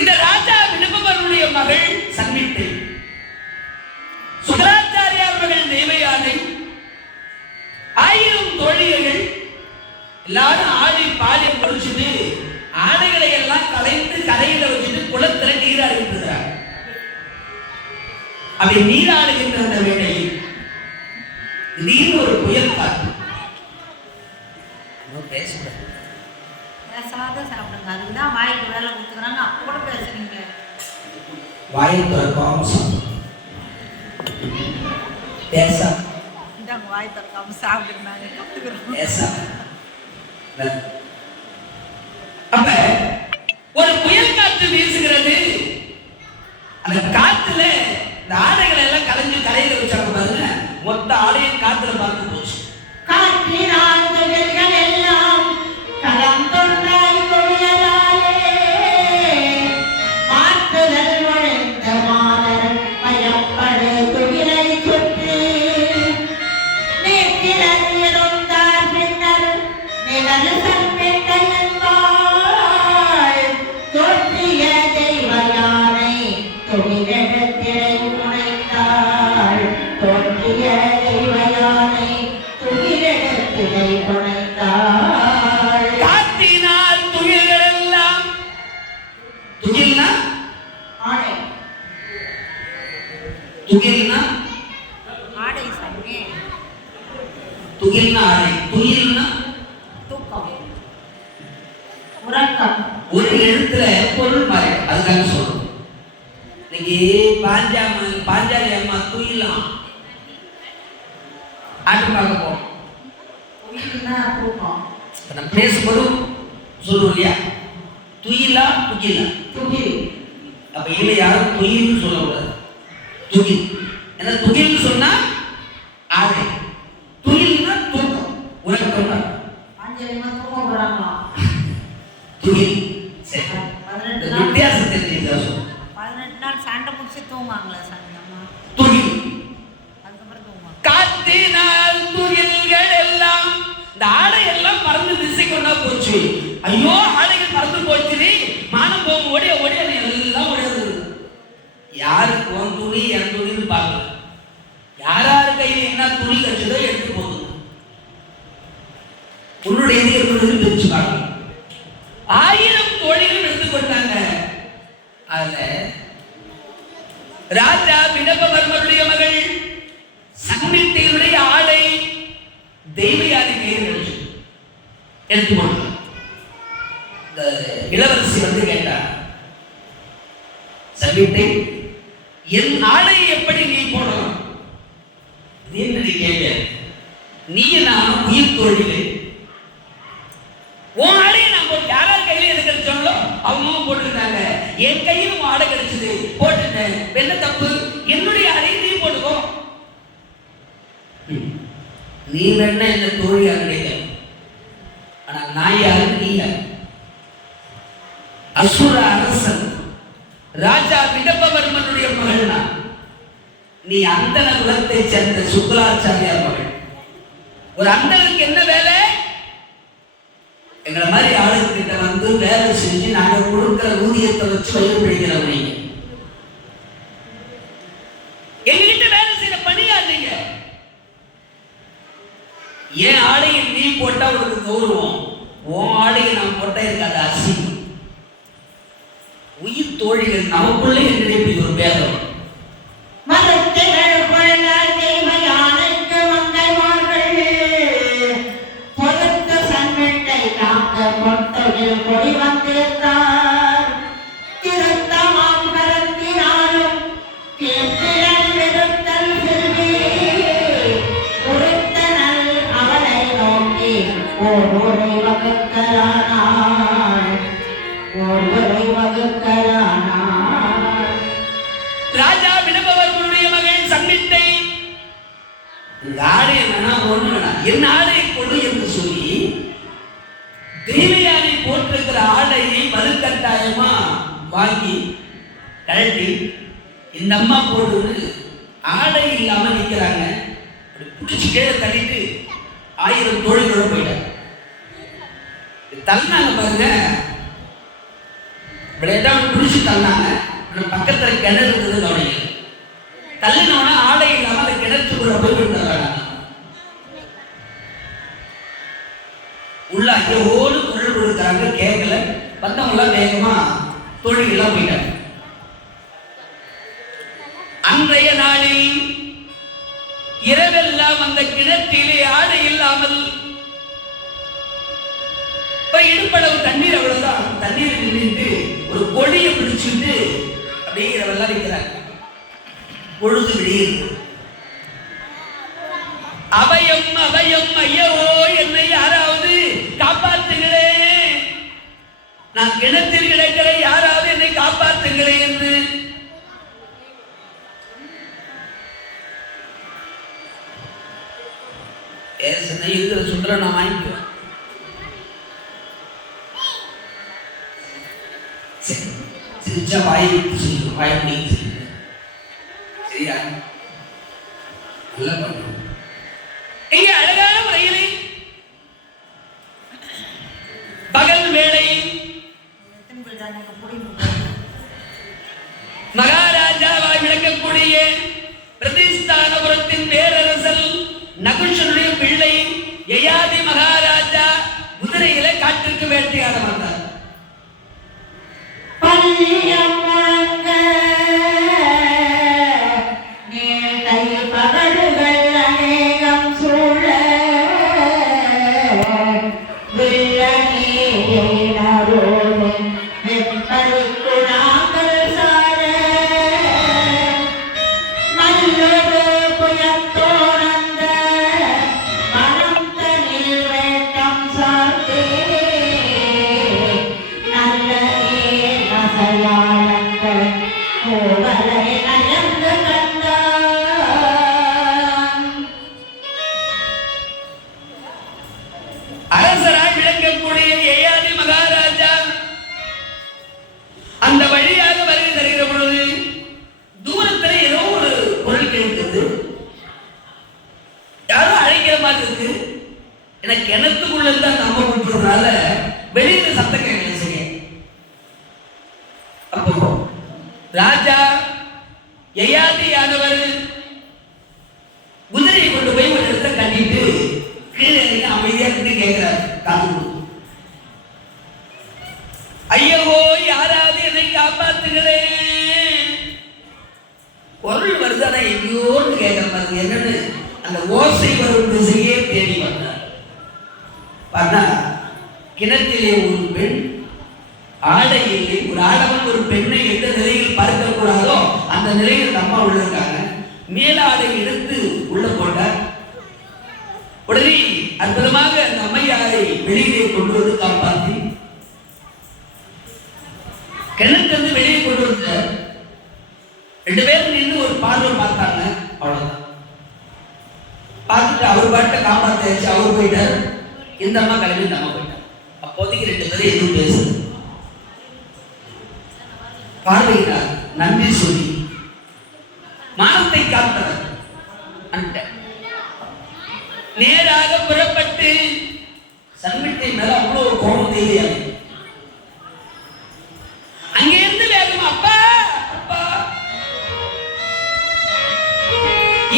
இந்த ராஜா வினபவனுடைய மகள் சன்மிட்டை, சுந்தராச்சாரியார் மகள் தேவயானை, 1000 தோழிகள் எல்லாரும் ஆடி பாடி முடிச்சுட்டு ஆடைகளை எல்லாம் கலைந்து கரையில வச்சுட்டு குளத்துல நீராடுகிறார். அப்படி நீராடுகின்ற அந்த வேளையில் திடீர்னு ஒரு புயல் காற்று. பேசாத சாப்பிடுங்க, அதுதான் வாய்க்கு வேலை கொடுத்துக்கிறாங்க. அப்போ கூட பேசுறீங்க. வாயை திறக்காம பேசா இந்தாங்க, வாய் திறக்காம சாப்பிடுங்க. அப்ப ஒரு புயல் காற்று வீசுகிறது. அந்த காத்துல இந்த ஆடைகளை எல்லாம் கலைஞ்சு கரையில வச்சாங்க பாருங்க. மொத்த ஆடையும் காத்துல பார்த்து போச்சு. காற்றினால் துகள்கள் எல்லாம் கலம் தொன்றாய் கொடியதாலே மாற்றுதல் வழிந்த மாதர் பயப்படு துகிலை சுற்றி நீக்கினர் இருந்தார் பின்னர் நிழல் சன்மிட்டை என்பாள் தோற்றிய தெய்வ யானை துகிலெடுத்திடை முனைந்தாள். தோற்றிய தெய்வ யானை துகிலெடுத்திடை முனைந்தாள். காற்றினால் துகில்கள் எல்லாம், துகில்னா ஆடை, துகில்னா ஆடை சாமி. துகில்னா ஆடை, துகில்னா தூக்கம், உறக்கம். ஒரு எழுத்துல பொருள் மாறி. அதுக்காக சொல்றோம். இன்னைக்கு பாஞ்சாலி அம்மா துயிலாம் ஆட்டு பார்க்க போறோம். துயில்னா தூக்கம். நம்ம பேசும்போது சொல்லுவோம் இல்லையா, துயிலா துகிலா. துகில். அப்ப இதுல யாரும் துயில்னு சொல்லக்கூடாது, துகில். ஏன்னா துகில்னு சொன்னா ஆடை, துயில்னா தூக்கம், உறக்கம். பாஞ்சலியமா தூங்க போறாங்களா? துகில். சரி, 18 நாள் வித்தியாசம் தெரிஞ்சு 18 நாள் சண்டை முடிச்சு தூங்குவாங்களா சாமியம்மா? துகில். அதுக்கப்புறம் தூங்குவாங்க. காத்தினால் துகில்கள் எல்லாம், இந்த ஆடை எல்லாம் பறந்து திசை கொண்டா போச்சு. ஐயோ ஆடைகள் பறந்து போச்சு, மானம் போகும் ஓடிய ஓடிய எல்லாம் ஓடியாது. யாருக்கு உன் துணி என் துணின்னு பார்க்கல. யாராரு கையில் என்ன துணி கட்சதோ எடுத்து போகுது. உன்னுடைய என்னுடைய பிரிச்சு பார்க்கல. 1000 தோழிகள் எடுத்துக்கொண்டாங்க. அதுல ராஜா வினபவர்மனுடைய மகள் சன்மிட்டையுடைய ஆடை தெய்வயானை கையில் எடுத்துக்கொண்டார். இந்த இளவரசி வந்து கேட்டார், சன்மிட்டை, என் ஆடை எப்படி நீ போடலாம்? என்னடி கேள்வி? நீ நானும் உயிர் தோழிகள், உன் ஆடையை நான் போட்டு யாராவது கையில எது கிடைச்சாங்களோ அவங்க போட்டுருந்தாங்க. என் கையிலும் ஆடை கிடைச்சது, போட்டுட்டேன். என்ன தப்பு? என்னுடைய ஆடையை நீ போட்டுக்கோ. நீ வேணா என்ன தோழியா கிடைக்க, ஆனா நான் யாரு நீ யாரு? அசுர அரசன் ராஜா வினபவர்மனுடைய மகள் நான். நீ அந்தன குலத்தை சேர்ந்த சுக்கராச்சாரியார் மகள். ஒரு அந்தனுக்கு என்ன வேலை? எங்களை மாதிரி ஆளுகிட்ட வந்து வேலை செஞ்சு நாங்க கொடுக்கிற ஊதியத்தை வச்சு வயிறு பிடிக்கிறவங்க. எங்ககிட்ட வேலை செய்யற பணியார் நீங்க. ஏன் ஆடையை நீ போட்டா உனக்கு கௌரவம், உன் ஆடையை நான் போட்டா இருக்காது அசிங்கம். உயிர் தோழிகள் நமக்குள்ளே நினைப்பி ஒரு பேதம். கொடி வந்திருந்தார் திருத்தமாம் கரத்தினாலும் கேட்கிறன் வெறுத்தல் செல்வி உறுத்தனல் அவளை நோக்கி ஒருவரை வகுக்கலானாள். ராஜா வினபவர்களுடைய மகள் சன்மிட்டை ஆடை வேணா ஒண்ணு வேணா என் ஆடையை கொடு என்று சொல்லி தேவயானை போட்டிருக்கிற ஆடையை வலுக்கட்டாயமா வாங்கி கழட்டி இந்த அம்மா போட்டு ஆடை இல்லாம நிக்கிறாங்க. பிடிச்சி கீழே தள்ளிட்டு 1000 தோழிகளோட போயிட்டாங்க. தள்ளினாங்க பாருங்க. விளையாட்டா குடிச்சு தள்ளாங்க. பக்கத்துல கிணறு இருந்தது கவனிங்க. தள்ளினோட ஆடை இல்லாம அந்த கிணற்றுக்குள்ள போய் விழுந்தாங்க. உள்ள ஐயோடு குரல் கொடுக்குறாங்க, கேட்கல. வந்தவங்களாம் வேகமா தோழிகள்லாம் போயிட்டாங்க. அன்றைய நாளில் இரவெல்லாம் அந்த கிணற்றிலே ஆடை இல்லாமல் இடுப்பளவு தண்ணீர், அவ்வளவுதான். தண்ணீர் நின்றுட்டு ஒரு கொடியை பிடிச்சிட்டு அப்படியே இரவெல்லாம் நிற்கிறாங்க. பொழுது விடியுது. அபயம் அபயம், ஐயோ என்னை யாராவது காப்பாற்றுங்களே, நான் கிணத்தில் கிடக்கிறேன், யாராவது என்னை காப்பாற்றுங்களே என்று இருக்கிற சுற்ற நான் வாங்கிக்குவேன். சிரிச்சா வாயை விட்டு செய்யும், வாயை நீங்க செய்யும். சரியா? நல்லா பண்ணும். இங்கே அழகான முறையிலே பகல் வேளை மகாராஜாவாய் விளக்கக்கூடிய பிரதிஷ்டானபுரத்தின் பேரரசல் நகுஷனுடைய பிள்ளை யயாதி மகாராஜா குதிரைகளை காட்டுக்கு வேட்டையாட வந்தார். அரசராய் விளங்கக்கூடிய யயாதி மகாராஜா அந்த வழியாக வருகை தருகிற பொழுது தூரத்தில் ஏதோ ஒரு குரல் கேட்கிறது. யாரோ அழைக்கிற மாதிரி இருக்கு. எனக்கு கிணத்துக்குள்ள இருந்து அந்த அம்மா கொடுத்ததுனால வெளியில சத்தம் கேட்கல. செய்ய அப்போ ராஜா யயாதியானவர் குதிரையை கொண்டு போய் ஒரு இடத்தை கட்டிட்டு கீழே அமைதியா கிட்ட கேட்கிறார். காது ஐயோ யாராவது என்னை காப்பாத்துங்களே. குரல் வருது, ஆனா எங்கேயோன்னு கேட்க பாருங்க. என்னன்னு அந்த ஓசை வரும் திசையே தேடி வந்தார். பார்த்தா கிணற்றிலே ஒரு பெண் ஆடை இல்லை. ஒரு ஆடவன் ஒரு பெண்ணை எந்த நிலையில் பார்க்கக்கூடாதோ அந்த நிலையில் அம்மா உள்ள இருக்காங்க. மேலாடை எடுத்து உள்ள போட்டார். உடனே அற்புதமாக அந்த அம்மையாரை வெளியிலே கொண்டு வந்து காப்பாற்றி கிணத்திலிருந்து வெளியே கொண்டு வந்து 2 பேரும் நின்று ஒரு பார்வை பார்த்தாங்க. அவ்வளவுதான். பார்த்துட்டு அவர் பாட்டை காப்பாற்ற அவர் போயிட்டார். இந்த அம்மா கிளம்பி இந்த அம்மா போயிட்டார். அப்போதைக்கு 2 பேரும் எதுவும் பேசுது. பார்வையினார் நன்றி சொல்லி மானத்தை காத்தவர் நேராக புறப்பட்டு சன்மிட்டை மேல அவ்வளவு கோபம் தெரியாது. அங்கிருந்து வேகம் அப்பா அப்பா,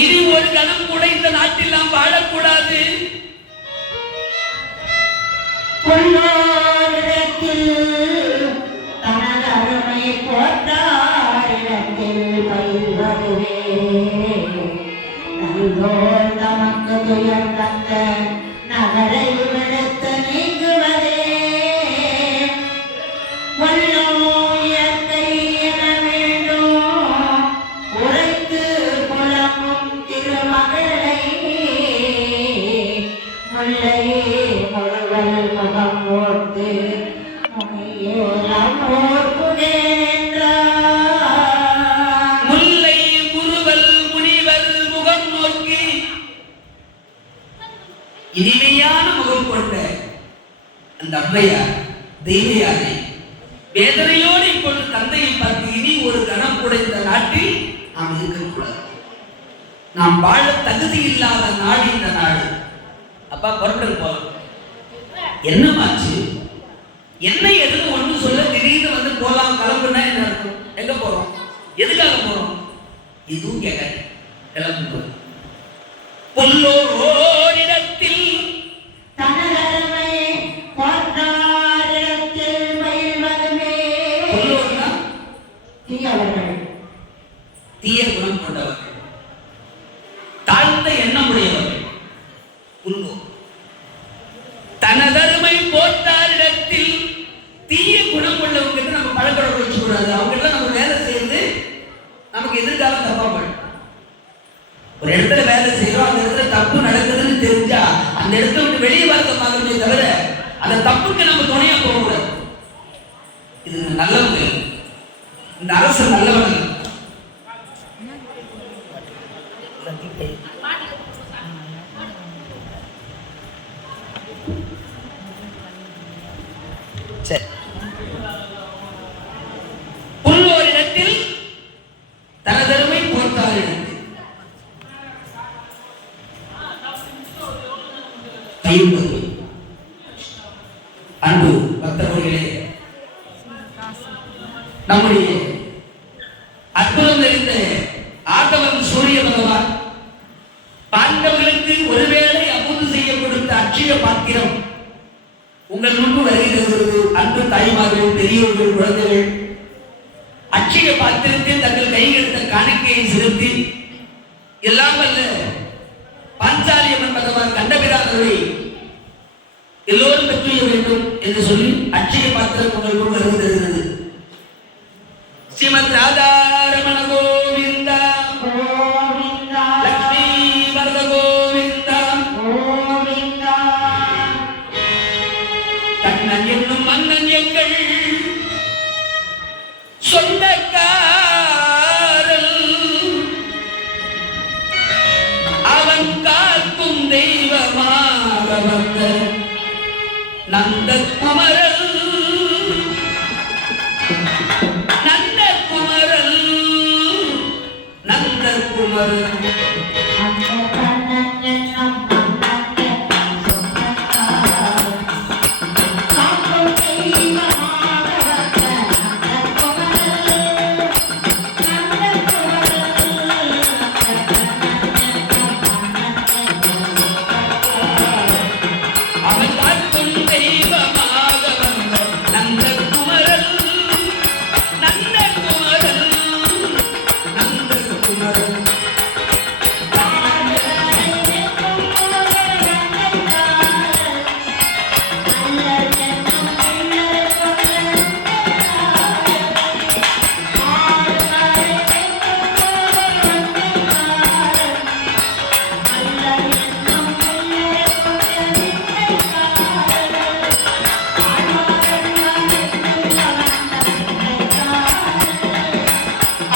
இனி ஒரு கணம் கூட இந்த நாட்டில் நாம் வாழக்கூடாது. நமக்கு துயர் தந்த நகரை விடுத்த நீங்குவதே வல்லோ இயற்கை என வேண்டும் உரைத்து புலமும் திருமகளை முல்லை முழுவல் முகம் போட்டு முனையோரம் ஓர் புகேன் இனிமையான முகம் கொண்ட அந்த அம்மையார் தெய்வயானை வேதனையோடு இப்பொழுது தந்தையை பார்த்து இனி ஒரு கணம் கூட இந்த நாட்டில் நாம் இருக்கக்கூடாது. நாம் வாழ தகுதி இல்லாத நாடு இந்த நாடு. அப்பா பொருட்கள் போல என்னமாச்சு, என்ன எதுவும் ஒன்றும் சொல்ல திடீர்னு வந்து போலாம் கிளம்புனா என்ன அர்த்தம்? எங்க போறோம், எதுக்காக போறோம்? இதுவும் கேட்காது. கிளம்பு. புல்லோரிடத்தில் தனதருமை போற்றாரிடத்தில் மகிழ்வதுமே. புல்லோர்னா தீயவர்கள், தீய குணம் கொண்டவர்கள், தாழ்ந்த எண்ணம் உடையவர்கள். புல்லோர். தனதருமை போற்றாரிடத்தில் தீய குணம் உள்ளவங்க நம்ம பழக்கொடை வச்சுக்கூடாது. அவங்க எல்லாம் நம்ம வேலை செய்து நமக்கு எதிர்காலம் தப்பா போயிடும். ஒரு இடத்துல வேலை செய்யறோம், அந்த இடத்துல தப்பு நடக்குதுன்னு தெரிஞ்சா அந்த இடத்துல விட்டு வெளியே வரத பார்க்கணுமே தவிர அந்த தப்புக்கு நம்ம துணையா போகக்கூடாது. இது நல்லவங்க, இந்த அரசு நல்லவங்க. சரி, புல்லோரிடத்தில் தனதருமை போற்றாரிடத்தில் கையுள்ளது. அன்பு பக்தர்களே, நம்முடைய அற்புதம் நிறைந்த ஆண்டவன் சூரிய பகவான் பாண்டவர்களுக்கு ஒருவேளை அமுது செய்ய கொடுத்த அட்சய பாத்திரம் உங்கள் முன்பு வருகிறது. அன்பு தாய்மார்கள், பெரியோர்கள், குழந்தைகள் அட்சய பாத்திரத்தில் தங்கள் கையில் எடுத்த காணிக்கையை செலுத்தி எல்லாம் அல்ல பாஞ்சாலியம்மன் பகவான் கண்டபிரானவரை எல்லோரும் பெற்றுய வேண்டும் என்று சொல்லி அட்சய பாத்திரம் உங்கள் முன் வருகிறது. ஸ்ரீமத் ராதாரமண கோவிந்தா கோவிந்தா, லக்ஷ்மி வரத கோவிந்தா கோவிந்தா. கண்ணன் என்னும் மன்னன் எங்கள் சொந்தக்காரன், அவன் காக்கும் தெய்வமாக வந்த நந்தகுமரன், நந்தகுமரன், நந்தகுமரன். அந்த கண்ணன் என்னும் மன்னன் சொந்தக்காரன், காக்கும் தெய்வமாக வந்த நந்தகுமரன், அவன் காக்கும் தெய்வமாக வந்த நந்தகுமரன், நந்தகுமரன், நந்தகுமரன்.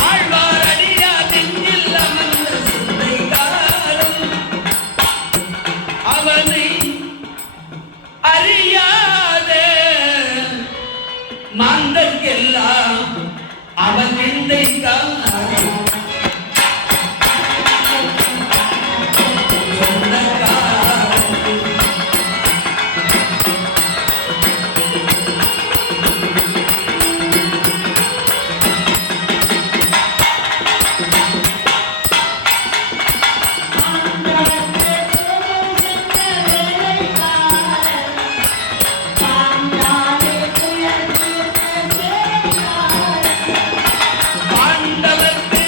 ஆழ்வார் அடியா நெஞ்சில் அமர்ந்த சிந்தைக்காரன், அவனை அறியாத மாந்தர்க்கெல்லாம் அவன் நிந்தைக்காரன். சொந்தக்காரன். பாண்டவர்க்கு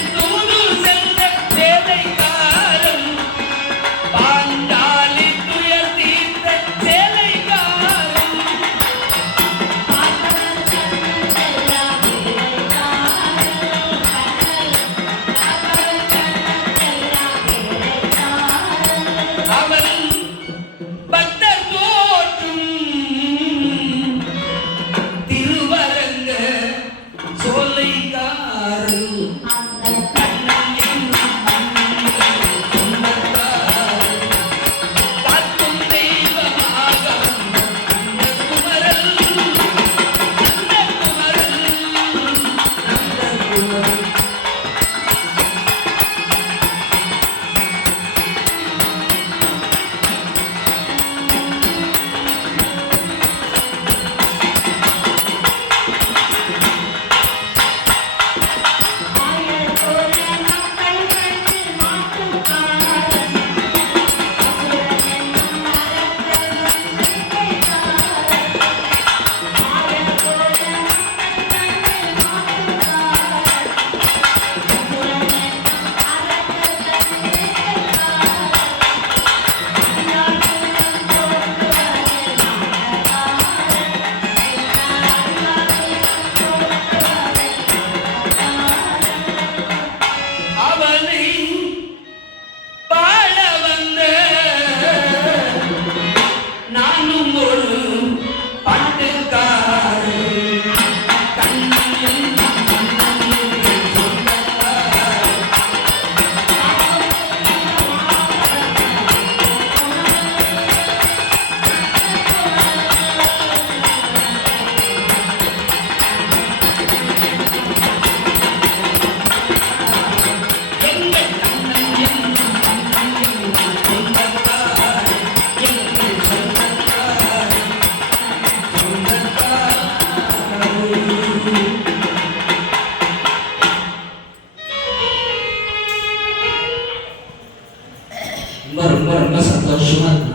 ரொம்ப ரொம்ப ரொம்ப சந்தோஷமா இருக்கு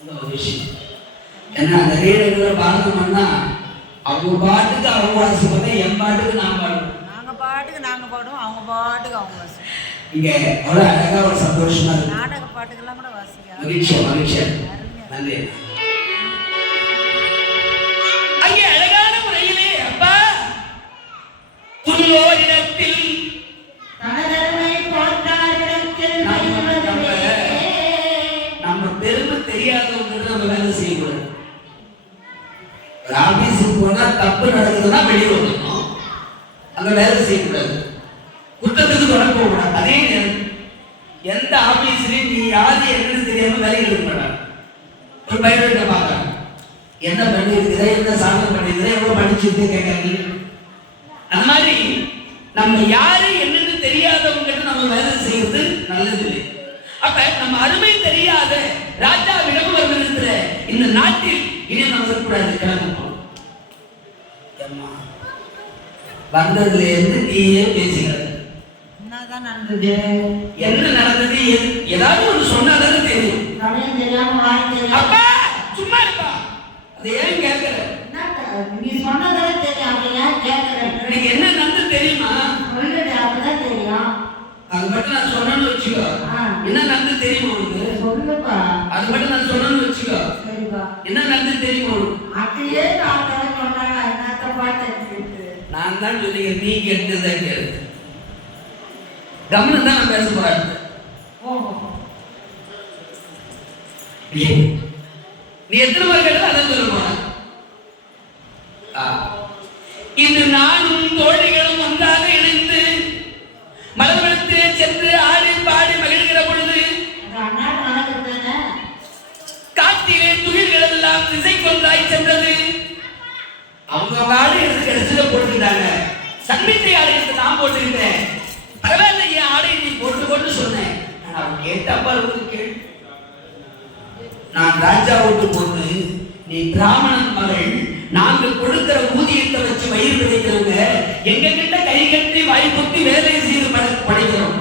இந்த ஒரு விஷயம். ஏன்னா நிறைய இடத்துல பாடணும்னா அவங்க பாட்டுக்கு அவங்க வாசிப்பாங்க, என் பாட்டுக்கு நான் பாடுவோம். நாங்க பாட்டுக்கு நாங்க பாடுவோம், அவங்க பாட்டுக்கு அவங்க வாசிப்பாங்க. இங்க அவ்வளவு அழகா ஒரு சந்தோஷமா இருக்கு. நாடக பாட்டுக்கெல்லாம் கூட வாசிக்க மகிழ்ச்சியா மகிழ்ச்சியா நன்றி. அங்கே அழகான முறையிலே அப்பா புல்லோரிடத்தில் நம்ம பெருமை தெரியாதவங்க நம்ம வேலை செய்யக்கூடாது. ஒரு ஆபீஸுக்கு போனா தப்பு நடக்குதுன்னா வெளியே வந்துடணும், அங்க வேலை செய்யக்கூடாது, குற்றத்துக்கு தொடர்பு கூடாது. அதே நேரம் எந்த ஆபீஸ்லயும் நீ யாரு என்னன்னு தெரியாம வேலை எடுக்க மாட்டாங்க. ஒரு பயோடேட்டா பார்க்கறாங்க, என்ன பண்ணிருக்கிற, என்ன சாதனை பண்ணிருக்கிற, எவ்வளவு படிச்சிருக்கு கேட்கறாங்க. அந்த மாதிரி நம்ம யாரு என்னன்னு தெரியாதவங்க நம்ம வேலை செய்யறது நல்லது இல்லை. அப்ப நம்ம அருமை தெரியாத ராஜா விளம்பரம் இருக்கிற இந்த நாட்டில் இனி நம்ம இருக்கக்கூடாது. கிளம்பணும் வந்ததுல இருந்து நீயே பேசுகிறது. என்னதான் நடந்தது, என்ன நடந்தது, ஏதாவது ஒன்று சொன்னாதானே தெரியும். அப்பா சும்மா இருப்பா, அது ஏன் கேட்கற? நீ சொன்னதானே தெரியும், அப்ப ஏன் கேட்கற? எனக்கு என்ன நடந்தது தெரியுமா? சொல்லுடா, அப்பதான் தெரியும். அது மட்டும் நான் சொன்னேன்னு வச்சுக்கோ. என்ன நடந்தது தெரியுமா உனக்கு? சொல்லுப்பா. அது மட்டும் நான் சொன்னேன்னு வச்சுக்கோ. சரிப்பா. என்ன நடந்தது தெரியுமா உனக்கு? அப்படியே நான் சொன்னாங்க, என்னத்த பாட்டு நான் தான் சொல்லிக்கிறேன், நீ கேட்டதான் கேளு. கவனம் தான் நான் பேச போறேன். நீ எத்தனை பேர் கேட்டது அதான் சொல்ல போறேன். இது நானும் தோழிகளும் ஒன்றாக இணைந்து மலர்வனத்திலே சென்று ஆடி பாடி மகிழ்கிற பொழுது காட்டிலே துயில்கள் எல்லாம் திசை கொண்டாய் சென்றது. அவங்க ஆடு எடுத்து கிடைச்சத போட்டுக்கிட்டாங்க. சன்மித்தை ஆடை எடுத்து நான் போட்டுக்கிட்டேன். பரவாயில்ல, என் ஆடை நீ போட்டு சொன்னேன். அவன் கேட்டப்பா கேள்வி, நான் ராஜா வீட்டு பொண்ணு, நீ பிராமணன் மகள், நாங்க கொடுக்கிற ஊதியத்தை வச்சு வயிறு பிடிக்கிறவங்க, எங்க கிட்ட கை கட்டி வாய் பொத்தி வேலை செய்து படைக்கிறோம்.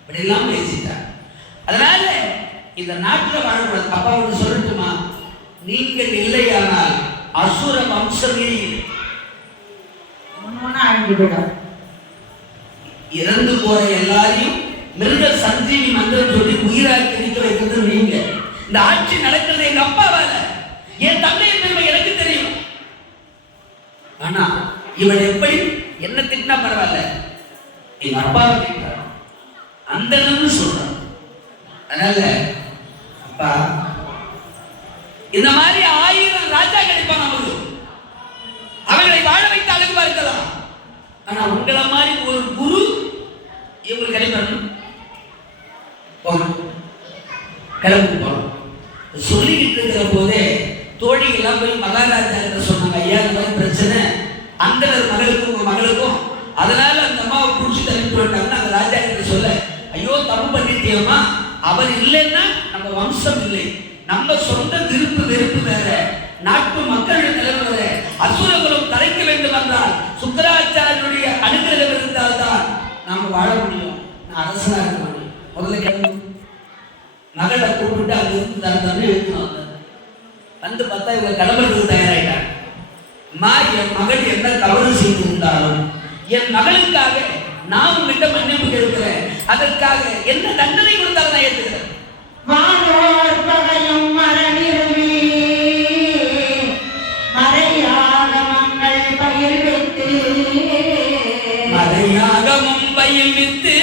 இப்படிலாம் பேசிட்டாங்க. அதனால இந்த நாட்டில் வாழக்கூடாது. அப்பா ஒன்று சொல்லட்டுமா? நீங்கள் இல்லையானால் அசுர வம்சமே இறந்து போற எல்லாரையும் மிருக சஞ்சீவி மந்திரம் சொல்லி உயிராக்கி நிற்க வைக்கிறது நீங்க. இந்த ஆட்சி நடக்கிறது எங்க அப்பாவால. என் தந்தையின் பெருமை எனக்கு தெரியும். ஆனா இவன் எப்படி என்ன திட்டினா பரவாயில்ல, எங்க அப்பாவை கேட்கிறான், அந்த சொல்றான். அதனால அப்பா, இந்த மாதிரி 1000 ராஜா கிடைப்பான் நமக்கு, அவர்களை வாழ வைத்து அழகு பார்க்கலாம். ஆனா உங்களை மாதிரி ஒரு குரு இவங்களுக்கு கிடைப்பாரு. கிளம்பி போனோம். சொல்லிக்கிட்டு இருக்கிற போதே தோழிகள்லாம் போய் மகாராஜா சொன்னாங்க, ஐயா இந்த மாதிரி பிரச்சனை அந்த மகளுக்கும் உங்க மகளுக்கும், அதனால அந்த அம்மாவை புடிச்சு தள்ளிட்டு வந்தாங்கன்னா அந்த ராஜா கிட்ட சொல்ல, ஐயோ தப்பு பண்ணிட்டியம்மா, அவர் இல்லைன்னா நம்ம வம்சம் இல்லை, நம்ம சொந்த விருப்பு வெறுப்பு வேற, நாட்டு மக்களுடைய நிலைமை வேற, அசுரகுலம் தலைக்க வேண்டும் என்றால் சுக்கராச்சாரியனுடைய அனுகிரகம் இருந்தால்தான் நாம வாழ முடியும். நான் அரசனா இருக்க முடியும். முதல்ல கிளம்பு. மகளை கூப்பிட்டு அங்க இருந்து தண்ணி எடுத்துன்னு வந்து பார்த்தா இவங்க கடமைக்கு தயாராயிட்டாங்க. அம்மா, என் மகள் என்ன தவறு செய்திருந்தாலும் என் மகளுக்காக நான் உங்ககிட்ட மன்னிப்பு கேட்கிறேன், அதற்காக என்ன தண்டனை கொடுத்தாலும் நான் ஏற்றுக்கிறேன். மறையாகமும் பயில் வித்து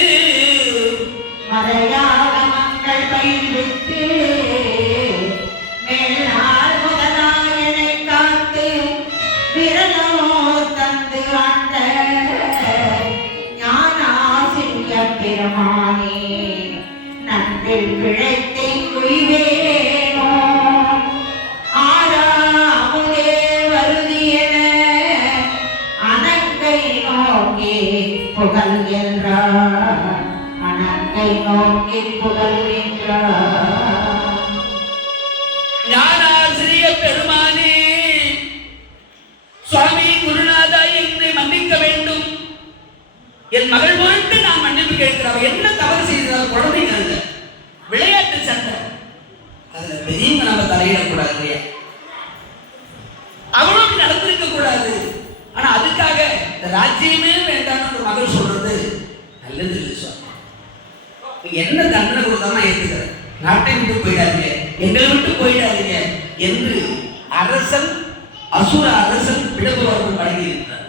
மேலால் முதலாயனை காத்து விரலோ தந்து ஆண்ட ஞானாசிரிய பெருமானே, நன்றில் பிழைத்தை குய்வேனோ ஆறாமுதே வருதியன அனங்கை நோக்கி புகழ் என்றார், அனங்கை நோக்கி புகழ் என்றார். ஞானாசிரிய பெருமானே, சுவாமி குரு என் மகள் பொருட்டு நான் மன்னிப்பு கேட்கிறேன். என்ன தவறு செய்தால் குழந்தைங்க அல்ல, விளையாட்டு சண்டை, அதுல பெரியவங்க நம்ம தலையிடக்கூடாது இல்லையா? அவளும் அப்படி நடந்திருக்க கூடாது. ஆனா அதுக்காக இந்த ராஜ்யமே வேண்டாம்னு ஒரு மகள் சொல்றது நல்லது இல்லை சுவாமி. என்ன தண்டனை கொடுத்தாலும் ஏற்றுக்கிறேன். நாட்டை விட்டு போயிடாதீங்க, எங்களை விட்டு போயிடாதீங்க என்று அரசன், அசுர அரசன் விடபுவர்மன் வழங்கியிருக்கிறார்.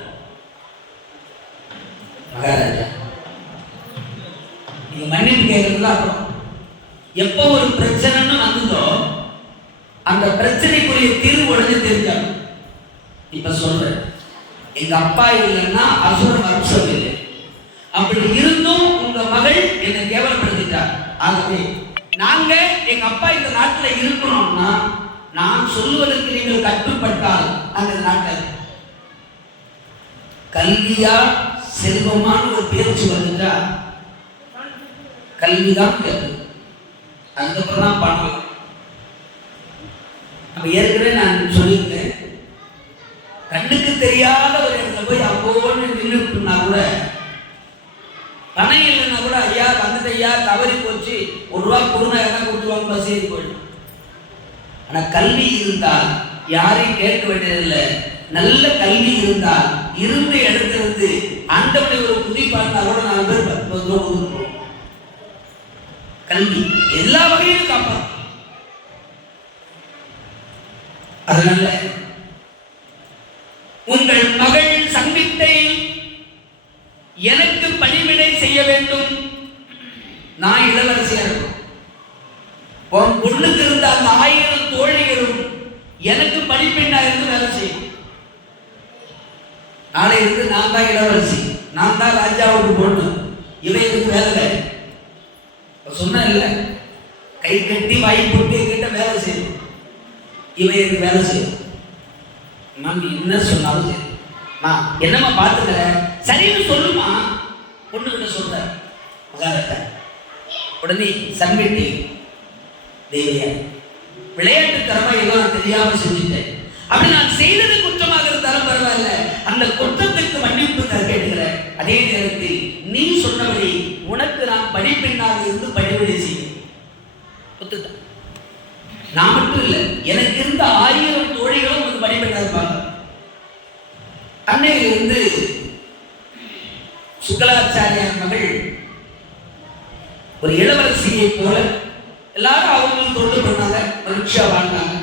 மகாராஜா நீங்க மன்னிப்பு கேட்கறதுல அப்புறம் எப்போ ஒரு பிரச்சனைன்னு வந்ததோ அந்த பிரச்சனைக்குரிய தீர்வு உடனே தெரிஞ்சாலும். இப்ப சொல்றேன், எங்க அப்பா இல்லைன்னா அசுர வம்சம் இல்லை. அப்படி இருந்தும் உங்க மகள் என்னை கேவலப்படுத்திட்டார். ஆகவே நாங்க எங்க அப்பா இந்த நாட்டுல இருக்கணும்னா நான் சொல்லுவதற்கு நீங்கள் கட்டுப்பட்டால் அந்த நாட்டில் கல்வியா செல்வமான ஒரு பேச்சு வந்துட்டா கல்விதான் கேட்கு, அதுக்கப்புறம் தான் பண்ணலாம். நம்ம ஏற்கனவே நான் சொல்லியிருக்கேன், கண்ணுக்கு தெரியாத ஒரு இடத்துல போய் அப்போன்னு நின்றுட்டுனா கூட, பணம் இல்லைன்னா கூட ஐயா வந்துட்டு ஐயா தவறி போச்சு ஒரு ரூபா கொடுங்க என்ன கொடுத்துருவாங்க பஸ் ஏறி போயிடும். ஆனா கல்வி இருந்தால் யாரையும் கேட்க வேண்டியதில்லை. நல்ல கல்வி இருந்தால் இருந்த இடத்துல இருந்து ஆண்டவனை ஒரு புதி பார்த்தா கூட 4 பேர் ஒதுக்குவோம். கல்வி எல்லா வகையிலும் காப்பாற்றும். அதனால உங்கள் மகள் சங்கீத்தை எனக்கு பணிவிடை செய்ய வேண்டும். நான் இளவரசியா இருக்கும். உன் பொண்ணுக்கு இருந்த அந்த 1000 தோழிகளும் எனக்கு பணிப்பெண்ணா இருந்து வேலை செய்யும். நாளை இருந்து நான் தான் இளவரசி, நான் தான் ராஜாவுக்கு பொண்ணு, இவை எனக்கு வேலை சொன்ன இல்ல, கை கட்டி வாய் போட்டு கிட்ட வேலை செய்யும். இவை எனக்கு வேலை செய்யும். நான் என்ன சொன்னாலும் சரி, நான் என்னம்மா பார்த்துக்கிற சரின்னு சொல்லுமா பொண்ணுகிட்ட சொல்ற மகாரத்தை. உடனே சன்வெட்டி தேவையா விளையாட்டு தரமா ஏதோ நான் தெரியாம செஞ்சுட்டேன், அப்படி நான் செய்தது குற்றமாக இருந்தாலும் பரவாயில்ல, அந்த குற்றத்துக்கு மன்னிப்பு தர கேட்டுக்கிறேன். அதே நேரத்தில் நீ சொன்னபடி உனக்கு நான் படிப்பெண்ணாக இருந்து பணிவிடை செய்யும். ஒத்துதான். நான் மட்டும் இல்லை, எனக்கு இருந்த 1000 தோழிகளும் உனக்கு படிப்பெண்ணா இருப்பாங்க. அன்னையிலிருந்து சுக்கலாச்சாரியார் மகள் ஒரு இளவரசியை போல எல்லாரும் அவங்களுக்கு தொண்டு பண்ணாங்க, மகிழ்ச்சியா வாழ்ந்தாங்க.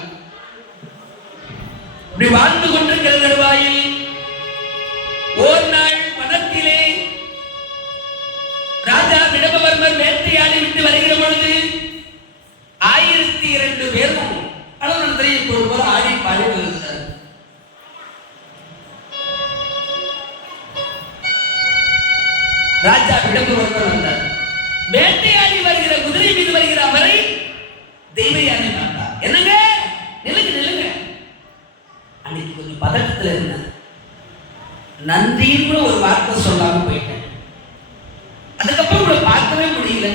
இப்படி வாழ்ந்து கொண்டிருக்கிற தருவாயில் ஓர் நாள் வனத்திலே ராஜா விடபவர்மர் வேட்டையாடி விட்டு வருகிற பொழுது 1002 பேரும் அளவு போல ஆடி பாடி வருகிறார். ராஜா விடபவர்மர் வந்தார். வேட்டையாடி வருகிற குதிரை மீது வருகிற அவரை தெய்வ யானை பார்த்தார். என்னங்க நிலுங்க நிலுங்க. அன்னைக்கு கொஞ்சம் பதட்டத்தில் இருந்தேன், நன்றின்னு ஒரு வார்த்தை சொல்லாம போயிட்டேன். அதுக்கப்புறம் உங்களை பார்க்கவே முடியல.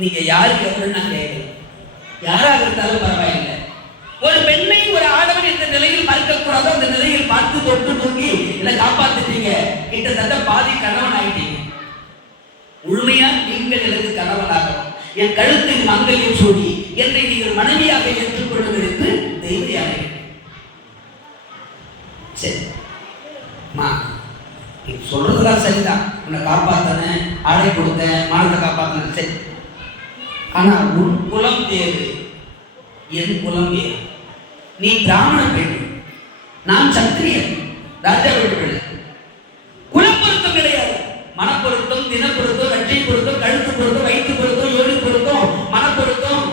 நீங்க யாருக்கு எவ்வளவு நான் கேட்கல, யாராக இருந்தாலும் பரவாயில்லை. ஒரு பெண்ணை ஒரு ஆடவன் இந்த நிலையில் பார்க்கக்கூடாது, அந்த நிலையில் பார்த்து தொட்டு தூக்கி என்னை காப்பாத்திட்டீங்க. கிட்டத்தட்ட பாதி கணவன் ஆயிட்டீங்க. உண்மையா நீங்கள் எனக்கு கணவனாகணும், என் கழுத்தில் மங்கலியம் சூடி என்னை நீங்கள் மனைவியாக ஏற்றுக்கொள்ளுங்கள் என்று தெய்வ சரி மா நீ சொல்றதுலாம் சரிதான், உன்னை காப்பாத்தனேன், ஆடை கொடுத்தேன், மானத்தை காப்பாத்தினேன், சரி. ஆனா உன் குலம் வேறு, என் குலம் வேறு. நீ பிராமண பெண், நான் சத்திரியன், ராஜா வீட்டு பிள்ளை. குலம் பொருத்தம் கிடையாது. மனப்பொருத்தம், தினப்பொருத்தம், ரட்சை பொருத்தம், கழுத்து பொருத்தம், வயிற்று பொருத்தம், யோனி பொருத்தம், மனப்பொருத்தம்,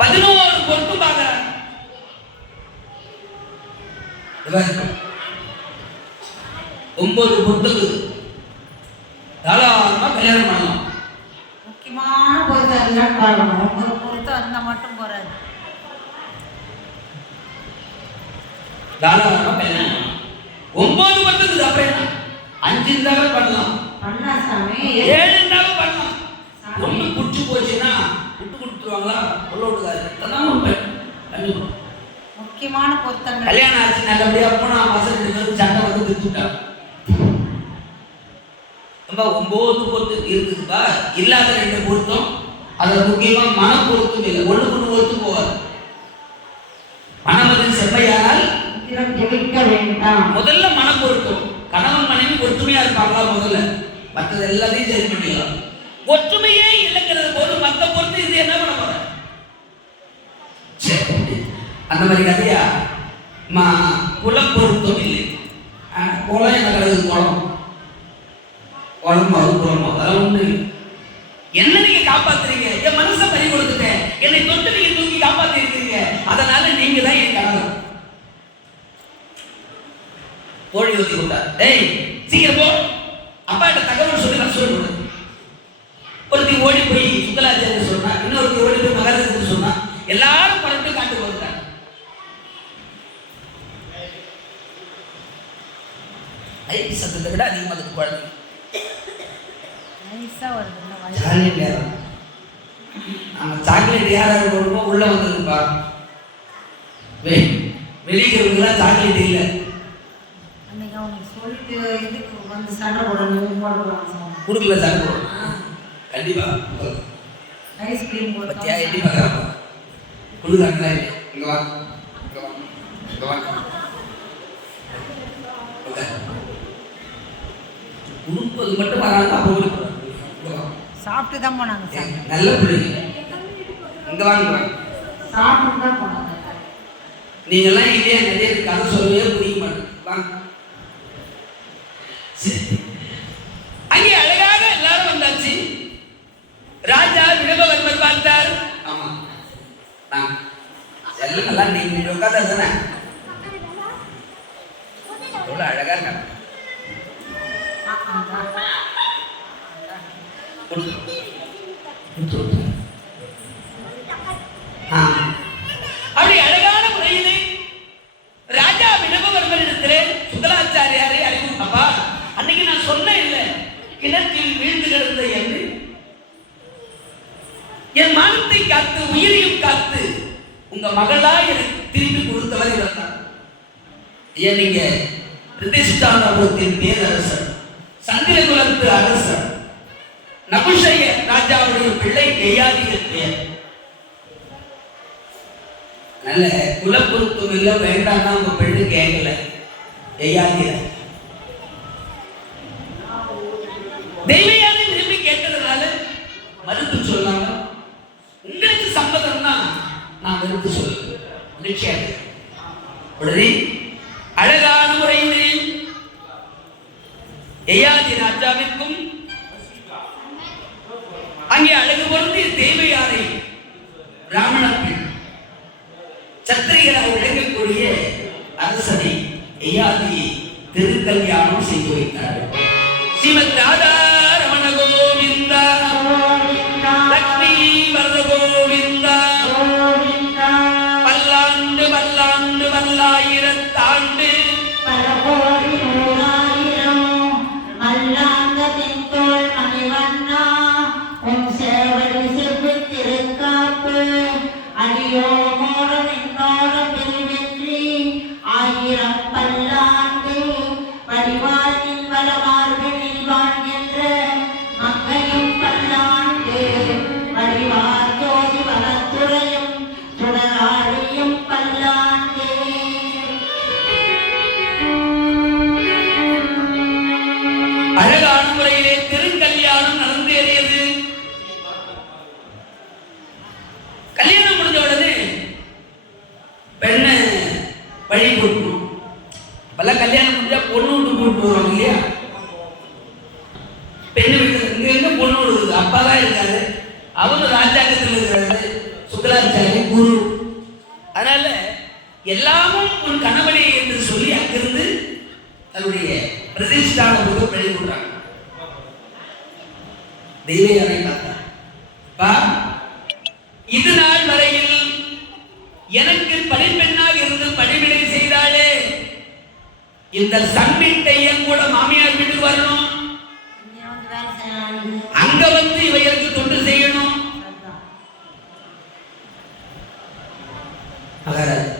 11 பொருத்தம் பார்க்கிறாங்க. 9 பொருத்தது தாராளமா கல்யாணம் பண்ணலாம். முக்கியமான பொருத்தம் ஒரு பொருத்தம் இருந்தா மட்டும் போறாது. தாராளமா கல்யாணம் பண்ணலாம். 9 பொருத்தது அப்புறம் என்ன, 5 இருந்தாலும் பண்ணலாம், 7 இருந்தாலும் பண்ணலாம். ஒண்ணு குடிச்சு போச்சுன்னா விட்டு கொடுத்துருவாங்களா? உள்ள விட்டுக்காது. கண்டிப்பா முக்கியமான பொருத்தங்கள். கல்யாணம் ஆச்சு நல்லபடியா 3ஆம் மாசம் 2 பேரும் சண்டை வந்து பிரிச்சுட்டாங்க. ரொம்ப 9 பொருத்தம் இருக்குதுப்பா. இல்லாத 2 பொருத்தம். அதுல முக்கியமா மன பொருத்தம் இல்லை. ஒண்ணு ஒத்து போவாது. மனமதில் செம்மையானால் ஜெபிக்க வேண்டாம். முதல்ல மன பொருத்தம். கணவன் மனைவி ஒற்றுமையா இருப்பாங்களா முதல்ல, மற்றது எல்லாத்தையும் சரி பண்ணிடலாம். ஒற்றுமையே இல்லைங்கிறது போது மற்ற பொறுத்து இது என்ன பண்ண போற? அந்த மாதிரி கதையா குலம் பொருத்தம் இல்லை. குளம் என்ன கிடையாது? குளம் குளம் அது குளம் அதெல்லாம் ஒண்ணு இல்லை. என்ன நீங்க காப்பாத்துறீங்க? என் மனசை பறி கொடுத்துட்டேன், என்னை தொட்டு நீங்க தூக்கி காப்பாத்தி இருக்கீங்க, அதனால நீங்க தான் என் கணவன். கோழி ஊத்தி விட்டா, டேய் சீக்கிரம் போ, அப்பாட்ட தகவல் சொல்லி நான் சொல்லிவிடு. ஒருத்தி ஓடி போய் சுக்கலாச்சாரிய சொன்னா, இன்னொருத்தி ஓடி போய் மகாராஜத்துக்கு சொன்னா, எல்லாரும் பரட்டு காட்டு வந்துட்டாங்க. ஐடி சத்தத்தை விட அதிகமாக அதுக்கு குழந்தை சாக்லேட் யாராவது கொடுப்போம் உள்ள வந்துருப்பா. வெளிக்கிறவங்களாம் சாக்லேட் இல்லை. அன்னைக்கு அவனுக்கு சொல்லிட்டு இதுக்கு வந்து சண்டை போடணும் கொடுக்கல, சண்டை போடணும் கண்டிப்பா. ஐஸ்கிரீம் பத்தியா எட்டி பார்க்குறாப்பா கொடுக்குறாங்களா இல்லை? இங்கே வா இங்கே வா இங்கே வா கொடுப்பது மட்டும் வராங்க. அப்போ சாப்பிட்டு தான் போனாங்க. நல்ல பிள்ளைங்க இங்க வாங்க, சாப்பிட்டு தான் போனாங்க. நீங்கெல்லாம் இதே நிறைய கதை சொல்லவே புரிய மாட்டேன். வாங்க. அங்கே அழகாக எல்லாரும் வந்தாச்சு. ராஜா விடபவர்மர் பார்த்தார். ஆமா எல்லாம் நல்லா நீங்க உட்காந்து தானே எவ்வளவு அழகா இருக்காங்க. அப்படி அழகான முறையிலே ராஜா விடபவர்மரிடத்திலே சுக்கலாச்சாரியாரை அறிமுகப்பா. அன்னைக்கு நான் சொன்னேன் இல்ல, கிணற்றில் வீழ்ந்து கிடந்த என் மானத்தை காத்து உயிரையும் காத்து உங்க மகளா எனக்கு திரும்பி கொடுத்தவர் இவர் தான். ஏன் நீங்க பிரதிஷ்டானபுரத்தின் பேரரசர், சந்திரகுலத்து அரசர், நபுஷய ராஜாவுடைய பிள்ளை யயாதிகள் பெயர். நல்ல குலப்பொருத்தம் இல்ல வேண்டாம்னா உங்க பெண்ணு கேட்கல. யயாதில தெய்வயாதி விரும்பி கேட்டதுனால மறுத்து சொல்லாம உங்களுக்கு சம்மதம் தான் நான் மறுத்து சொல்லுவேன். நிச்சயம் உடனே அழகான முறையிலே யயாதி ராஜாவிற்கும் அங்கே அழகு பொருந்திய தேவையாரை பிராமண பெண் சத்திரிகராக விளங்கக்கூடிய அரசனை யயாதியை திருக்கல்யாணம் செய்து வைத்தார்கள். ஸ்ரீமத் ராதா ரமண கோவிந்தா, லக்ஷ்மி வரத கோவிந்தா, பல்லாண்டு பல்லாண்டு பல்லாயிரத்தாண்டு அழகான முறையிலே திருக்கல்யாணம் நடந்தேறியது. கல்யாணம் முடிஞ்ச உடனே பெண்ணை வழி கூட்டணும். இப்பெல்லாம் கல்யாணம் முடிஞ்சா பொண்ணு விட்டு கூட்டு வருவாங்க இல்லையா? பெண்ணு வீட்டு இங்க எங்க பொண்ணு விடுது? அப்பாதான் இருக்காரு, அவரு ராஜாங்கத்தில் இருக்கிறாரு, சுக்கலாச்சாரி குரு. அதனால எல்லாமும் உன் கணவனே என்று சொல்லி அங்கிருந்து தன்னுடைய பிரதிஷ்டானத்துக்கு வழி கொடுறாங்க. தெய்வயாரை பார்த்தா இது நாள் வரையில் எனக்கு பணிப்பெண்ணாக இருந்து பணிவிடை செய்தாலே, இந்த சன்மீட்டை என் கூட மாமியார் வீட்டுக்கு வரணும், அங்க வந்து இவைகளுக்கு தொண்டு செய்யணும். மகாராஜ்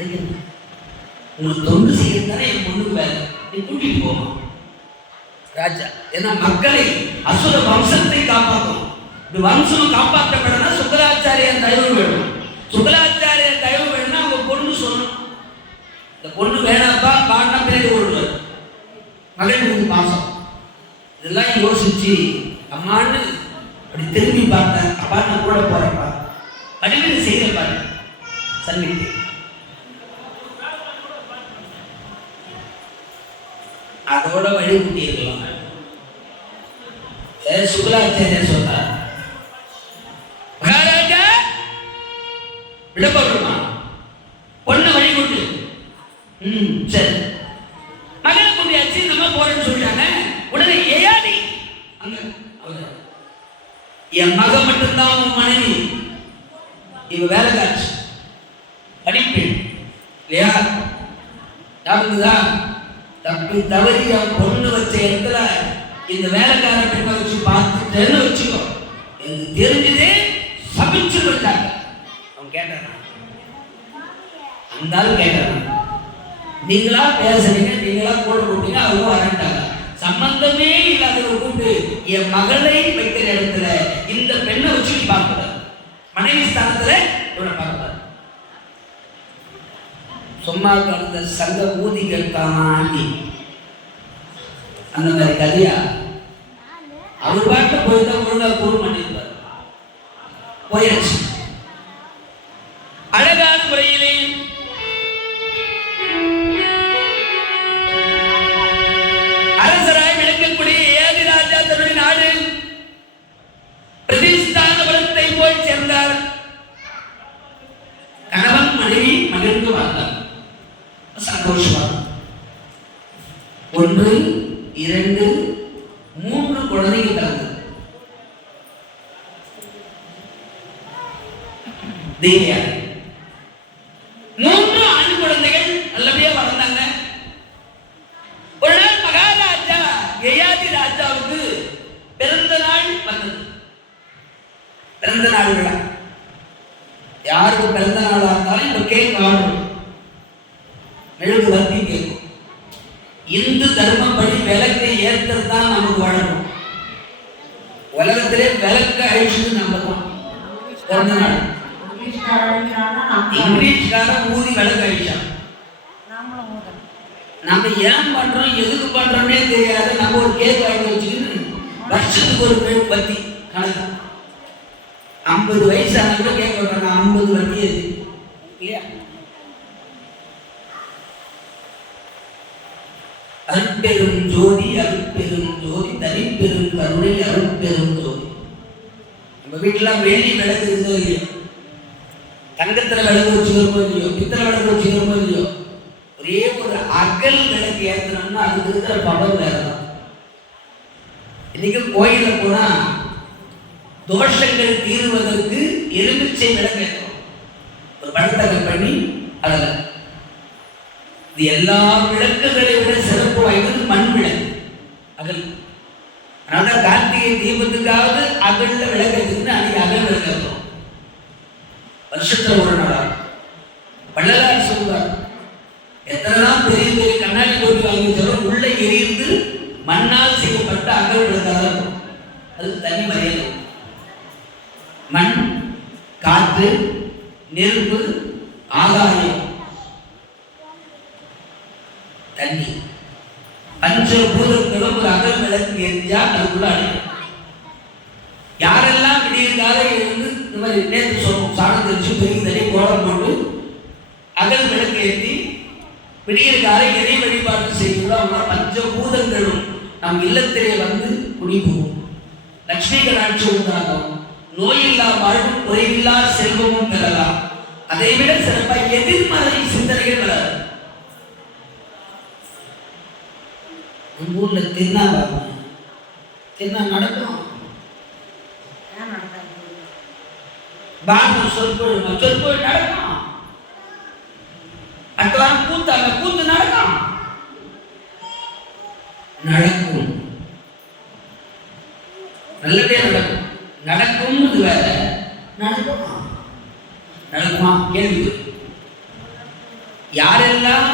அதுக்கு என்ன? உங்களுக்கு தொண்டு செய்யறது தானே என் பொண்ணுக்கு வேலை. நீ கூட்டிட்டு போமா ராஜா. ஏன்னா மக்களை அசுர வம்சத்தை காப்பாற்றணும். இந்த வம்சம் காப்பாற்றப்படனா சுக்கராச்சாரியன் தயவு வேணும். சுக்கராச்சாரியன் தயவு வேணும்னா அவங்க பொண்ணு சொல்லணும். இந்த பொண்ணு வேணாப்பா பாடினா பின்னாடி ஓடுவார். மகன் மீது பாசம். இதெல்லாம் யோசிச்சு அம்மான்னு அப்படி திரும்பி பார்த்தேன். அப்பா நான் கூட போறேன்ப்பா அடிக்கடி செய்யற பாரு சன்னிக்கு. அதோட வழி கூட்டி இருக்கலாம். சுக்கராச்சாரியர் சொன்னார், மகாராஜா விடப்படுமா பொண்ணு வழி கூட்டு. சரி மகனை கூட்டியாச்சு, நம்ம போறேன்னு சொல்லிட்டாங்க. உடனே ஏயாடி அங்க என் மகன் மட்டும்தான் உன் மனைவி, இவ வேலை காட்சி அடிப்பேன் இல்லையா? யாருக்குதா தப்பி தவறி அவன் பொண்ணு வச்ச இடத்துல இந்த வேலைக்கார பெண்ணை வச்சு பார்த்துட்டேன்னு வச்சுக்கோ, எனக்கு தெரிஞ்சதே சபிச்சு வந்தாங்க. அவன் கேட்டான், அந்த ஆள் கேட்டான், நீங்களா பேசுறீங்க, நீங்களா கூட போட்டீங்க, அவங்க வரட்டாங்க. சம்பந்தமே இல்லாத கூட்டு என் மகளை வைக்கிற இடத்துல இந்த பெண்ணை வச்சு பார்க்கக்கூடாது. மனைவி ஸ்தானத்துல இவனை பார்க்கக்கூடாது. சும்மா கலந்த சங்க ஊதி கேட்காம ஆண்டி அந்த மாதிரி கதையா? அவர் பாட்டு போய்தான் ஒழுங்கா கூறு பண்ணியிருப்பார். போயாச்சு. அழகான முறையிலே அரசராய் விளங்கக்கூடிய ஏதி ராஜா தன்னுடைய நாடு பிரதிஷ்டானபுரத்தை போய் சேர்ந்தார். கணவன் மனைவி மகிழ்ந்து வாழ்ந்தார். சந்தோஷமா 1 2 3 குழந்தைகள் பிறந்தது. தேவியா 3 ஆண் குழந்தைகள் நல்லபடியா வளர்ந்தாங்க. ஒரு நாள் மகாராஜா யயாதி ராஜாவுக்கு பிறந்த நாள் வந்தது. பிறந்த நாள் விழா. யாருக்கு பிறந்த நாளா இருந்தாலும் இப்ப கேக் ஆடும், மெழுகு வர்த்தி கேட்கும். இந்து தர்மப்படி விளக்கை ஏற்றது தான் நமக்கு வழங்கும். உலகத்திலே விளக்கு அழிச்சது நம்ம தான். பிறந்த நாள் இங்கிலீஷ்காரன் ஊதி விளக்கு அழிச்சான். நம்ம ஏன் பண்றோம் எதுக்கு பண்றோம்னே தெரியாது. நம்ம ஒரு கேக் வாங்கி வச்சுக்கிட்டு வருஷத்துக்கு ஒரு மெழுகு வர்த்தி கணக்கு 50 வயசு ஆனவங்க கேட்க விடுறாங்க. 50 வட்டி எது இல்லையா? அருட்பெரும் ஜோதி அருட்பெரும் ஜோதி தனிப்பெரும் கருணை அருட்பெரும் ஜோதி. நம்ம வீட்டுலாம் வெள்ளி விளக்கு இருந்தோ இல்லையோ, தங்கத்துல விளக்கு வச்சுக்கிறோமோ இல்லையோ, பித்தளை விளக்கு வச்சுக்கிறோமோ இல்லையோ, ஒரே ஒரு அகல் விளக்கு ஏற்றணும்னா அதுக்கு இருக்கிற பவர் வேற தான். இன்னைக்கு கோயில போனா தோஷங்கள் தீர்வதற்கு எலுமிச்சை விளக்கு ஏற்றோம். ஒரு பழத்தை கட் பண்ணி அதில் இது எல்லா விளக்குகளை விட சிறப்பு வாய்ந்தது மண் விளக்கு அகல். அதனால கார்த்திகை தீபத்துக்காவது அகல்ல விளக்கு எடுத்துக்கிட்டு அன்னைக்கு அகல் விளக்கு ஏற்றோம். வருஷத்துல ஒரு நாளா வள்ளலார் சொல்வார், எத்தனைதான் பெரிய பெரிய கண்ணாடி போட்டு வாங்கிச்சாலும் உள்ள எரிந்து மண்ணால் செய்யப்பட்ட அகல் விளக்காக இருக்கும். அதுக்கு தனி மரியாதை. மண், காற்று, நெருப்பு, ஆகாயம், தண்ணி, பஞ்சபூதங்களும் ஒரு அகல் விளக்கு எரிஞ்சா அதுக்குள்ள அடையும். யாரெல்லாம் விடியற்காக இருந்து இந்த மாதிரி நேற்று சொல்லுவோம், சாணம் தெரிச்சு பெரிய தண்ணி கோலம் போட்டு அகல் விளக்கு ஏற்றி விடியற்கால இறை வழிபாட்டு செய்கிறோம். அவங்க பஞ்சபூதங்களும் நம் இல்லத்திலே வந்து குடிபோகும். லட்சுமி கடாட்சி உண்டாகும். நோயில்லா வாழ்வும் குறைவில்லா செல்வமும் பெறலாம். அதை விட சிறப்பாக எதிர்மறை சிந்தனைகள் வளரும். நம்ம ஊர்ல திருநா நடக்கும். பாகம் சொற்பொழி நடக்கும். அடுத்த வாரம் கூத்து நடக்கும். நல்லபடியா நடக்கும். நடக்கும்னு வேற, நடக்குமா கேள்வி. யாரெல்லாம்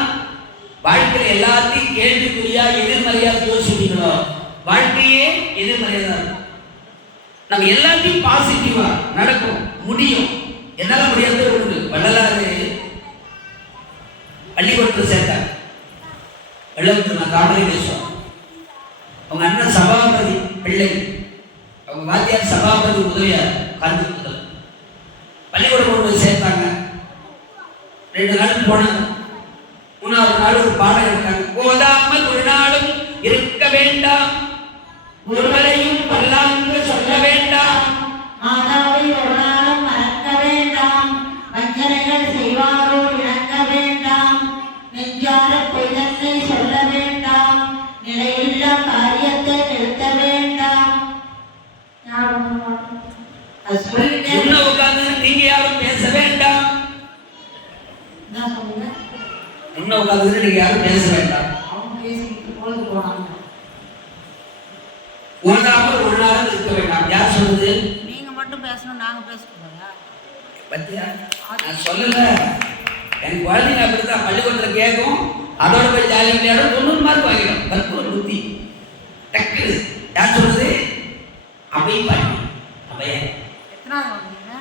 வாழ்க்கையில் எல்லாத்தையும் கேள்விக்குறியா எதிர்மறையா யோசிக்கிறீங்களோ வாழ்க்கையே எதிர்மறையா தான் இருக்கும். நம்ம எல்லாத்தையும் பாசிட்டிவா நடக்கும் முடியும். என்னால முடியாது ஒன்று வள்ளலாறு பள்ளிக்கூடத்தில் சேர்த்தாங்க. வெள்ளத்தில் நான் காமெடி பேசுவோம். அவங்க அண்ணன் சபாபதி பிள்ளை, அவங்க வாத்தியார் சபாபதி உதவியார் காந்தி முதல் பள்ளிக்கூடம் கொண்டு போய் சேர்த்தாங்க. 2 நாள் போனாங்க. 3வது நாள் ஒரு பாடம் எடுத்தாங்க. போதாமல் ஒரு நாளும் இருக்க வேண்டாம், ஒருவரையும் பல்லாங்கு சொல்ல வேண்டாம், மாதாவை ஒரு நாளும் மறக்க வேண்டாம், வஞ்சனைகள் செய்வாரோ இழக்க வேண்டாம், நெஞ்சார பொய்தத்தை சொல்ல வேண்டாம், நிலையுள்ள காரியத்தை நிறுத்த வேண்டாம். அது சொல்லிட்டே உன்ன உட்கார்ந்து நீங்க யாரும் பேச வேண்டாம். என்ன சொல்லுங்க? உன்ன உட்கார்ந்து நீங்க யாரும் பேச வேண்டாம். அவங்க பேசிக்கிட்டு பொழுது போனாங்க. ஓடாமல் ஒரு நாளும் இருக்க வேண்டாம். யார் சொல்லுது? நீங்க மட்டும் பேசணும், நாங்க பேசக்கூடாதா? பத்தியா நான் சொல்லல. என் குழந்தைங்க அப்படித்தான் பள்ளிக்கூடத்தில் கேட்கும், அதோட போய் ஜாலியாக விளையாடும், 90 மார்க் வாங்கிடும். கற்பூர் புத்தி டக்கு. யார் சொல்றது? அவை பாட்டி அவைய. எத்தனாவது வந்தீங்க?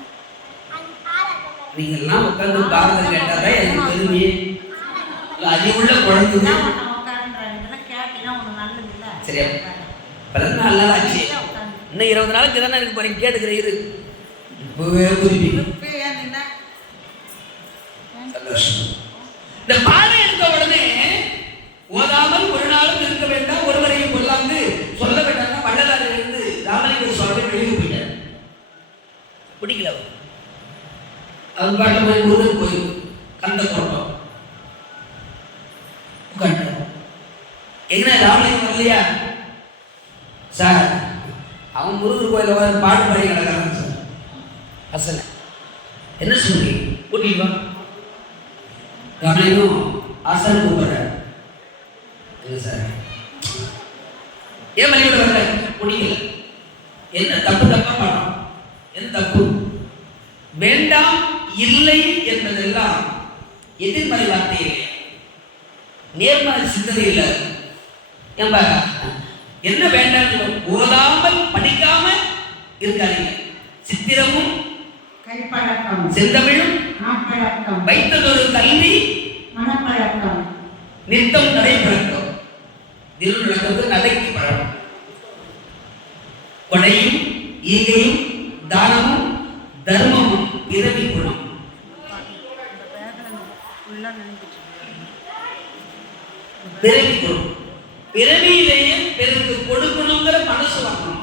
நீங்க எல்லாம் உட்கார்ந்து பாரதம் கேட்டாதான் எனக்கு பெருமை. அது உள்ள குழந்தைங்க சரியா 14 நாள் ஆச்சு. இன்னும் 20 நாளுக்கு தானே எனக்கு போறீங்க. கேட்டுக்கிறேன் இரு. இப்பவே புரிவி சந்தோஷம். இந்த பாடம் எடுத்த உடனே ஓதாமல் ஒரு நாளும் இருக்க வேண்டாம், ஒருவரையும் கொள்ளாந்து சொல்ல வேண்டாம். வள்ளலாறு இருந்து ராமலிங்க சுவாமி வெளியே போயிட்டார். பிடிக்கல அவர் பாட்டு போய் முருகன் கோயில் கந்த கோட்டம் உட்காண்டோம். எங்கன்னா ராமலிங்கம் வரலையா சார்? அவன் முருகர் கோயில வந்து பாட்டு பாடி கிடக்கிறாங்க சார். அசல என்ன சொல்றீங்க? கூட்டிட்டு வா. ராமலிங்கம் ஆசான் கூப்பிடுறாரு. என்ன சார் ஏன் மலையோட வரல? முடியல. என்ன தப்பு தப்பா பாடம்? என்ன தப்பு? வேண்டாம் இல்லை என்பதெல்லாம் எதிர்மறை வார்த்தை இல்லை, நேர்மறை சிந்தனை இல்லை. ஏன்பா என்ன வேண்டாம்? ஓதாமல் படிக்காம இருக்காதீங்க. சித்திரமும் கைப்பழக்கம், செந்தமிழும் நாட்பழக்கம், வைத்ததொரு கல்வி மனப்பழக்கம், நித்தம் நடைப்பழக்கம். திரு நடக்கிறது நடைக்கு பழக்கம். கொடையும் ஈகையும் தானமும் தர்மமும் பிறவி குணம். பிறவி குணம். பிறவியிலேயே பிறகு கொடுக்கணுங்கிற மனசு வரணும்.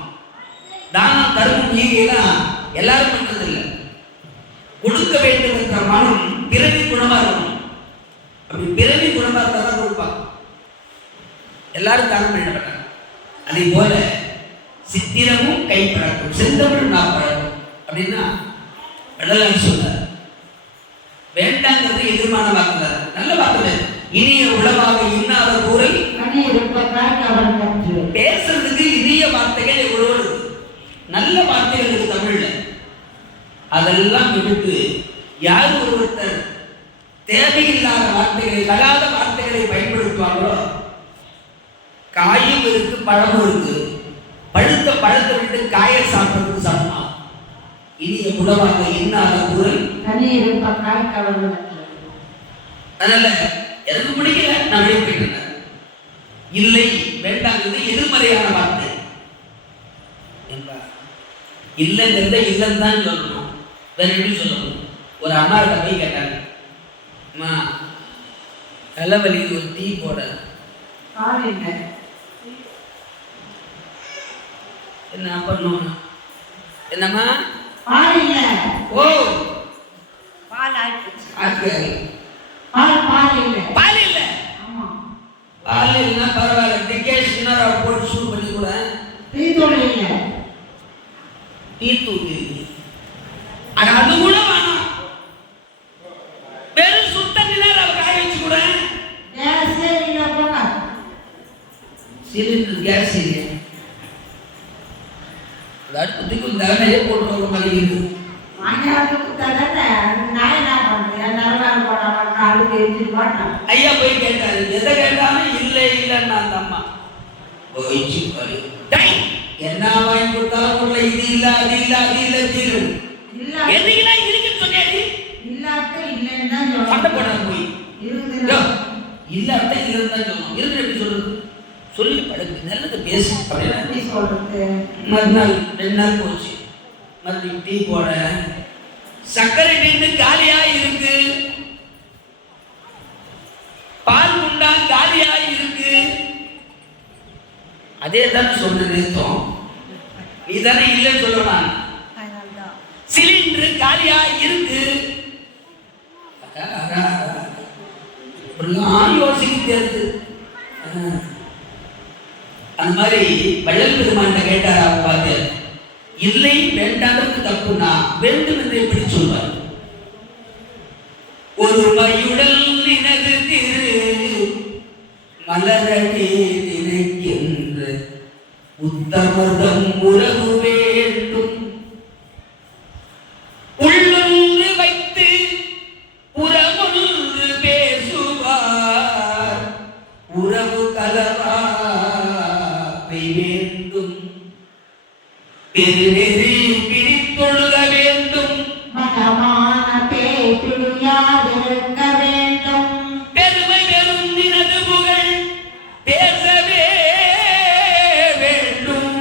தானம் தர்மம் ஈகையெல்லாம் எல்லாரும் பண்றது இல்லை. கொடுக்க வேண்டும் என்ற மனம் பிறவி குணமா இருக்கணும். அப்படி பிறவி குணமா இருந்தாதான் கொடுப்பாங்க. எல்லாரும் தானம் பண்ண மாட்டாங்க. அதே போல சித்திரமும் கைப்பழக்கம், செந்தமிழ் நாப்பழக்கம் அப்படின்னா வள்ளலார் சொன்னார். வேண்டாங்கிறது எதிர்மான வாக்குதான், நல்ல வாக்குல இனிய உளவாக இன்னாத கூறல் பேசுறதுக்கு இனிய வார்த்தைகள் எவ்வளவு நல்ல வார்த்தைகள் இருக்கு தமிழ்ல. அதெல்லாம் விட்டுட்டு யார் ஒருத்தர் தேவையில்லாத வார்த்தைகளை, தகாத வார்த்தைகளை பயன்படுத்துவாங்களோ, காயும் இருக்கு பழமும் இருக்கு, பழுத்த பழத்தை விட்டு காய சாப்பிடுறதுக்கு சமமா. இனிய உணவாக இன்னாத குரல் அதனால எனக்கு பிடிக்கல, நான் வெளியே போயிட்டு இல்லை வேண்டாங்கிறது எதிர்மறையான வார்த்தை. இல்லைங்கிறத இல்லைன்னு தான் சொல்லணும், வேற எப்படி சொல்லணும்? ஒரு அம்மா கிட்ட போய் கேட்டாங்க, அம்மா தலைவலி ஒரு டீ போட. என்ன பண்ணுவோம்? என்னம்மா? ஓ பால் ஆயிடுச்சு. பால் இல்ல. பால் இல்லைன்னா பரவாயில்ல, டிகேஷன் போட்டு சூடு பண்ணி கூட. டீ தூள் அது கூட வேணாம். வெறும் சுத்த நிலம் காய வச்சு கூட. சிலிண்டர் கேஸ் இல்லை, அடுப்புக்கு தகமையே போட்டு மலிவு. நாய் என்ன பண்ணுறது? எல்லாரும் போட ஐயா போய் கேட்டாரு, எதை கேட்டாலும் இல்லை இல்லைன்னா அந்த அம்மா போயிச்சு பாரு. டேய், என்ன வாங்கி கொடுத்தாலும் உள்ள இது இல்ல அது இல்ல அது இல்ல தீரு எதுக்குன்னா இருக்குன்னு சொன்னேடி. சண்டை போட போய் இல்லாட்ட இல்லைன்னு தான் சொன்னோம். இருக்கு எப்படி சொல்றது? சொல்லி பழகு, நல்லது பேசு அப்படின்னு. மறுநாள் 2 நாள் போச்சு. மறுபடியும் டீ போட சர்க்கரை டின்னு காலியா இருக்கு, பால் குண்டா காலியா இருக்கு. அதே தானே சொன்ன நேத்தம், நீ தானே இல்லைன்னு சொல்லலாம். சிலிண்டர் காலியா இருக்கு, யோசிக்கிறது. அந்த மாதிரி வள்ளல் பெருமான் கேட்டாரா பார்த்து, இல்லை வேண்டாதது தப்புனா வேண்டும் என்று எப்படி சொல்வார்? ஒரு மையுடல் நினது திரு மலரடி நினைக்கின்ற உத்தமதம் உறவு வேண்டும். உள்ளொன்று வைத்து புறமொன்று பேசுவார், உறவு கலவாமை வேண்டும். பெருநெறி பிரித்தொழுக வேண்டும், பெருமை பெரும் நினது புகழ் பேசவே வேண்டும்.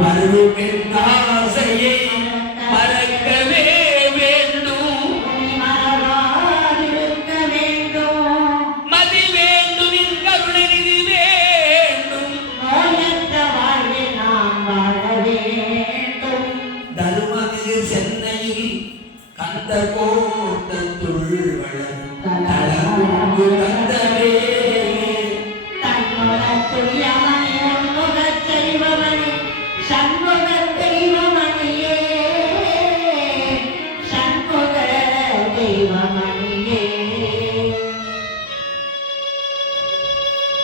மறு பெண்ணாசையை மறக்கவே வேண்டும். மதி வேண்டும், என் கருணை நிதி வேண்டும். தருமதில் சென்னையில் கந்த கோட்டத்துள் வளர்ந்து கந்தவே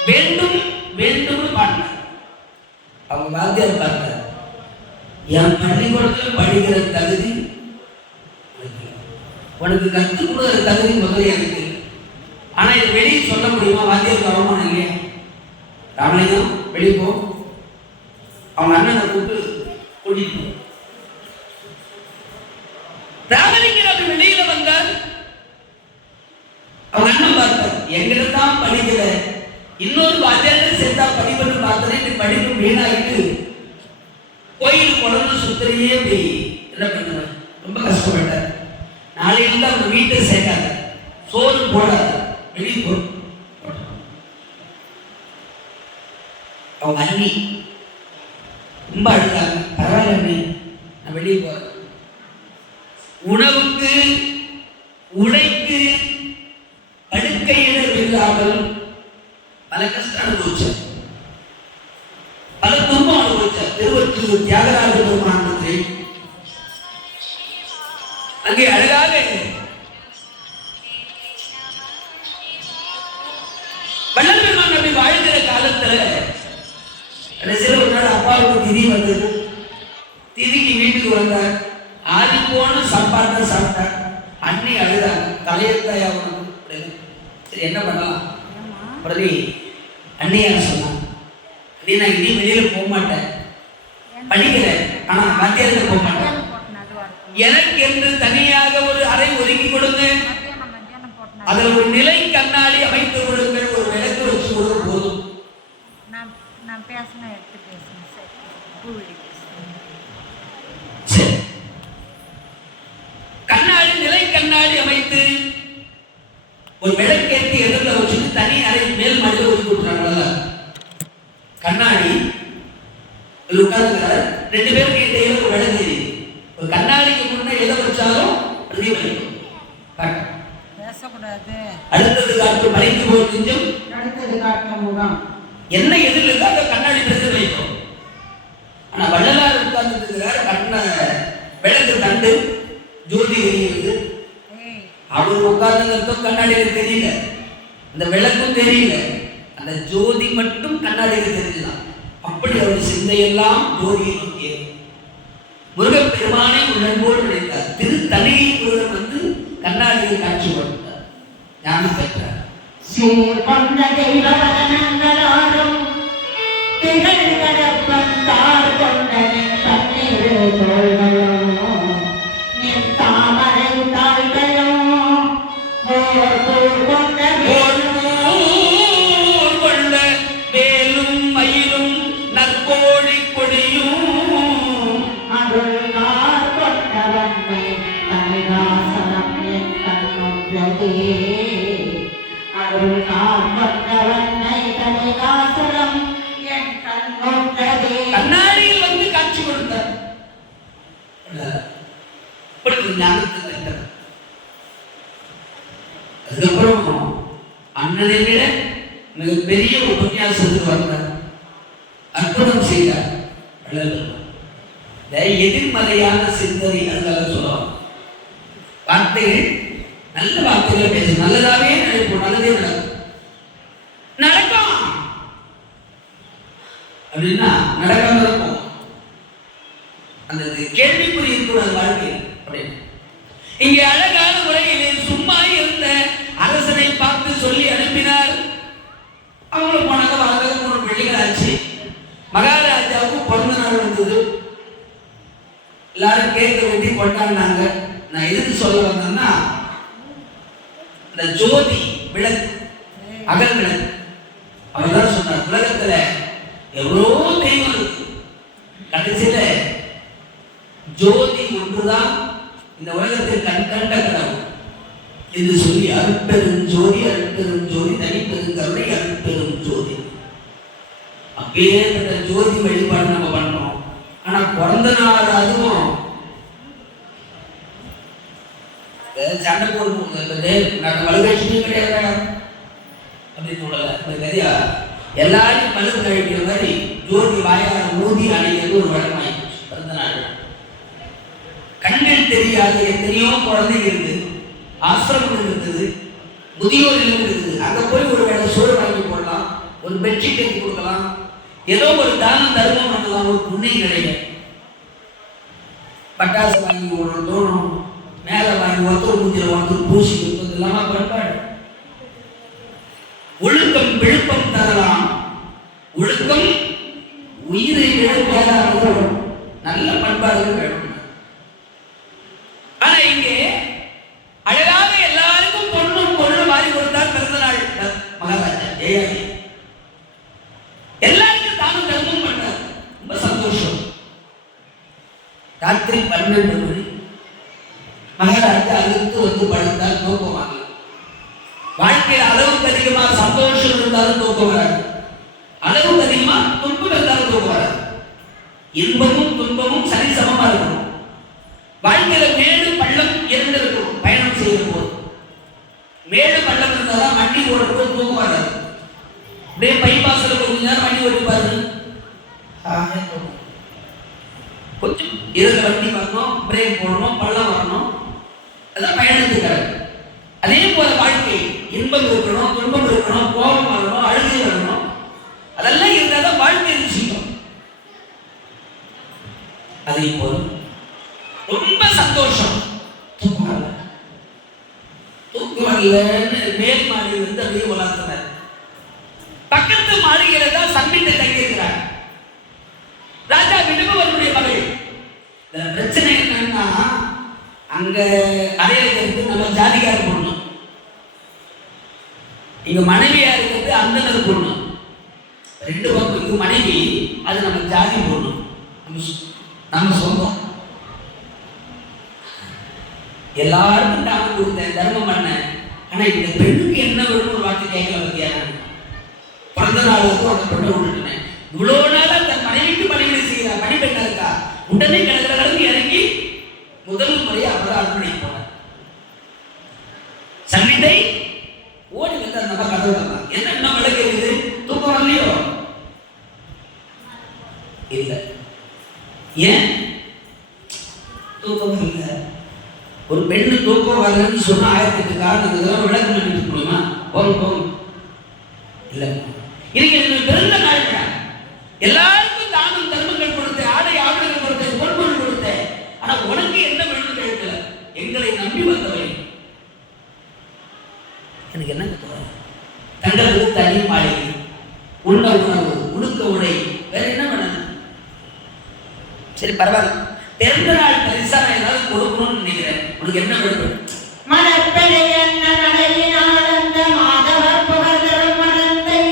வேண்டும் வேண்டும் பாடின. அவங்க வாத்தியார் பார்த்தார், என் பள்ளிக்கூடத்தில் படிக்கிற தகுதி உனக்கு கற்றுக் கொடுக்கிற தகுதி முதல்ல இருக்கு. ஆனா இது வெளியே சொல்ல முடியுமா? வாத்தியாருக்கு அவமானம் இல்லையா? ராமலிங்கம் வெளியே போ, அவங்க அண்ணனை கூப்பிட்டு கூட்டிட்டு போ. ராமலிங்கம் அப்படி வெளியில வந்தார். அவங்க அண்ணன் பார்த்தார், எங்கிட்ட தான் படிக்கிற இன்னொரு வாத்தியார் சேர்த்தா படிப்பன்னு பார்த்தேன், படிப்பு வீணாயிட்டு கோயில் குழந்தை சுத்தரையே போய் என்ன பண்ணுவேன், ரொம்ப கஷ்டப்பட்டார். நாளையிலிருந்து அவங்க வீட்டை சேர்க்காத, சோறு போடாத, வெளியே போ. அவங்க அண்ணி ரொம்ப அழுதாங்க. பரவாயில்ல அண்ணி, நான் வெளியே போறேன். உணவுக்கு உடைக்கு படுக்கையிடம் இல்லாமல் பல கஷ்டம் அனுபவிச்சார், பல துன்பம் அனுபவிச்சார். திருவொற்றியூர் தியாகராஜ பெருமான் மந்திரி அங்கே அழகாக வள்ளல் பெருமான் அப்படி வாழ்கிற காலத்துல கடைசியில் ஒரு நாள் அப்பாவுக்கு திதி வந்தது. திதிக்கு வீட்டுக்கு வந்தார். ஆதி போன சாப்பாடு சாப்பிட்டார். அண்ணி அழுதாங்க, தலையத்தாயா உனக்கு. சரி என்ன பண்ணலாம்? உடனே அண்ணியார் சொன்னாங்க, அண்ணி நான் இனி வெளியில போக மாட்டேன், படிக்கிறேன், ஆனா மத்தியானத்துல போக மாட்டேன். எனக்கு என்று தனியாக ஒரு அறை ஒதுக்கி கொடுங்க, அதுல ஒரு நிலை கண்ணாடி அமைத்து கொடுங்க, ஒரு விளக்கு வச்சு கொடுக்க போதும். கண்ணாடி நிலை கண்ணாடி அமைத்து ஒரு விளக்கேற்றி எதிரில் வச்சுட்டு தனி அறை மேல் மாடியில் ஒதுக்கி கொடுக்குறாங்கல்ல. கண்ணாடி உட்கார்ந்துக்கிறார். 2 பேருக்கு இடையில ஒரு விளக்கு எரியுது. ஒரு கண்ணாடிக்கு முன்னே எதை வச்சாலும் பிரதிபலிக்கும். பேசக்கூடாது. அடுத்தது காட்டு மறைத்து போய் நெஞ்சம், அடுத்தது காட்டு முகம். என்ன எதிரில் இருக்கோ அந்த கண்ணாடி பிரதிபலிக்கும். ஆனா வள்ளலார் உட்கார்ந்துருக்கிறார். கண்ண விளக்கு தண்டு ஜோதி எரியுது. அவர் உட்கார்ந்து கண்ணாடியில தெரியல, அந்த விளக்கும் தெரியல, அந்த ஜோதி மட்டும் கண்ணாடியில தெரிஞ்சுதான். அப்படி அவர் சிந்தையெல்லாம் ஜோதியை நோக்கியது. முருகப்பெருமானை உள்ளன்போடு நினைத்தார். திருத்தணிகை முருகன் வந்து கண்ணாடியில் காட்சி கொடுத்தார், ஞானம் பெற்றார். சீர்கொண்ட தெய்வவதனங்களாரும் திகழ் கடப்பன் தார் கொண்ட தண்ணீர் தோள்களோ நின் தாமரை தாள்களோ ஓர் கொண்ட கொண்ட வேலும் மயிலும் நற்கோழி கொடியும் அருள்கார் கொண்டவன்மை தனிகாசனம் என் கண்ணொன்றதே அருள்கார் கொண்டவன்மை தனிகாசனம் என் கண்ணொன்றதே. கண்ணாடியில் வந்து காட்சி கொடுத்தார். ஞானத்தை பெற்றார். அதுக்கப்புறம் அண்ணனை விட மிகப்பெரிய உபன்யாசத்துக்கு வந்தார், அற்புதம் செய்தார். எதிர்மறையான சிந்தனை அதனால சொல்லுவாங்க. வார்த்தைகள் நல்ல வார்த்தைகளை பேச, நல்லதாவே நினைப்போம், நல்லதே நடக்கும். நடக்கும் அப்படின்னா நடக்காம இருக்கும். அந்த கேள்விக்குறி இருக்கக்கூடாது வாழ்க்கையில் அப்படின்னு. இங்கே அழகான முறையிலே சும்மா இருந்த அரசனை பார்த்து சொல்லி அனுப்பினார். அவங்களும் போனாங்க, வாழ்க்கை 3 பிள்ளைகள் ஆச்சு. மகாராஜாவுக்கு பிறந்த நாள் வந்தது. எல்லாரும் கேட்க வேண்டி கொண்டாடினாங்க. நான் எதுக்கு சொல்ல வந்தேன்னா, இந்த ஜோதி விளக்கு, அகல் விளக்கு, அவர்தான் சொன்னார் உலகத்துல எவ்வளோ தெய்வம் இருக்கு, கடைசியில ஜோதி ஒன்றுதான் இந்த உலகத்தில் கண்கண்ட கடவுள் என்று சொல்லி அருட்பெரும் ஜோதி, அருட்பெரும் ஜோதி, தனிப்பெரும் கருணை, அருட்பெரும் ஜோதி. அப்பேற்பட்ட ஜோதி வழிபாடு நம்ம பண்றோம். ஆனா பிறந்த நாள் அதுவும் சண்டை போடுவோம், வலுவேஷனும் கிடையாது அப்படின்னு சொல்லல. எல்லாரும் பழுது கழிக்கிற மாதிரி ஜோதி வாயார ஊதி அணிகிறது ஒரு வழக்கமாயிடுச்சு. பிறந்த நாள் கண்ணில் தெரியாத எத்தனையோ குழந்தைங்க இருக்குது, ஆசிரமம் இருக்குது, முதியோர் இல்லம் இருக்குது. அங்க போய் ஒரு வேளை சோறு வாங்கி போடலாம், ஒரு பெட்ஷீட் கட்டி கொடுக்கலாம், ஏதோ ஒரு தானம் தர்மம் பண்ணலாம், ஒரு புண்ணியம் கிடையாது. பட்டாசு வாங்கி போடணும் தோணும், மேல வாங்கி ஒருத்தர் மூஞ்சில ஒருத்தர் பூசி கொடுத்தது இல்லாம பண்பாடு. ஒழுக்கம் விழுப்பம் தரலாம், ஒழுக்கம் உயிரை விட மேலானது, நல்ல பண்பாடுகள் வேணும். ஆனா இங்கே அழகாக எல்லாருக்கும் பொண்ணும் பொருளும் வாரி கொடுத்தார் பிறந்த நாள் மகாராஜா ஜெயாதி. எல்லாருக்கும் தானும் தர்மம் பண்ணார், ரொம்ப சந்தோஷம். ராத்திரி 12 மணி மகாராஜா அழுத்து வந்து படுத்தால் தூக்கம் வாங்கல. வாழ்க்கையில் அளவுக்கு அதிகமா சந்தோஷம் இருந்தாலும் தூக்கம் வராது, அளவுக்கு அதிகமா துன்பம் இருந்தாலும் தூக்கம் வராது. இன்பமும் துன்பமும் சரிசமமா இருக்கணும். வாழ்க்கையில மேடு பள்ளம் இருந்திருக்கும். பயணம் செய்யும் போது மேடு பள்ளம் இருந்தாதான் வண்டி ஓடுறது தூக்கம் வராது. அப்படியே பைபாஸ்ல கொஞ்ச நேரம் வண்டி ஓட்டி பாருங்க, கொஞ்சம் இருந்த வண்டி வரணும், பிரேக் போடணும், பள்ளம் வரணும், அதான் பயணத்துக்காக. அதே போல வாழ்க்கை இன்பம் இருக்கணும், துன்பம் இருக்கணும், கோபம் வரணும், அழுகை வரணும், அதெல்லாம் இருந்தாதான் வாழ்க்கை ருசிக்கும். அதே போல ரொம்ப சந்தோஷம், தூக்கம் வரல, தூக்கம் வரலன்னு மேல் மாடி வந்து அப்படியே உலாத்தினார். பக்கத்து மாளிகையில தான் சம்பித்தை தங்கியிருக்கிறார். ராஜா விடுபவருடைய மகள். பிரச்சனை என்னன்னா, அங்க அறையில இருந்து நம்ம ஜாதிகார பொண்ணு, இங்க மனைவியா இருக்கிறது அந்தனர் பொண்ணு. 2 பக்கம், இங்க மனைவி, அது நம்ம ஜாதி பொண்ணு, நம்ம சொந்தம். எல்லாருக்கும் தானம் கொடுத்தேன், தர்மம் பண்ணேன். ஆனா இந்த பெண்ணுக்கு என்ன வேணும் ஒரு வார்த்தை கேட்கல பத்தியா. பிறந்த நாளுக்கு அந்த பெண்ணை விட்டுட்டேன். இவ்வளவு நாளா தன் மனைவிக்கு பணிவிடை செய்யறா, பணிப்பெண்ணா இருக்கா. உடனே கடற்கரை இறங்கி முதல் முறையை அவரை அர்ப்பணி போனார். சன்னிதை ஓடி வந்து அந்த நம்ம கதவு தான் என்ன என்ன விளக்குது, தூக்கம் வரலையோ இல்ல, ஏன் தூக்கம் இல்லை? ஒரு பெண்ணு தூக்கம் வரலன்னு சொன்னா 1008 காரணம் இதெல்லாம் விளக்கம் பண்ணிட்டு போடுமா? போகும் இல்ல. இன்னைக்கு எனக்கு பிறந்த நாள், எல்லாருக்கும் தானம் தர்மங்கள் கொடுத்தேன், ஆடை ஆபரணங்கள் கொடுத்தேன், பொருட்கள் கொடுத்தேன். உனக்கு என்ன வேணும்னு கேட்கல, எங்களை நம்பி வந்தவை. எனக்கு என்ன தங்களுக்கு தனி மாளிகை, உண்ண உணவு, உடுக்க உடை, வேற என்ன வேணும்? சரி பரவாயில்ல, பிறந்த நாள் பரிசா நான் ஏதாவது கொடுக்கணும்னு நினைக்கிறேன். உனக்கு என்ன வேணும்? மனப்பெரிய என்ன நடையினால் அந்த மாதவர் புகழ்தரும் மனத்தை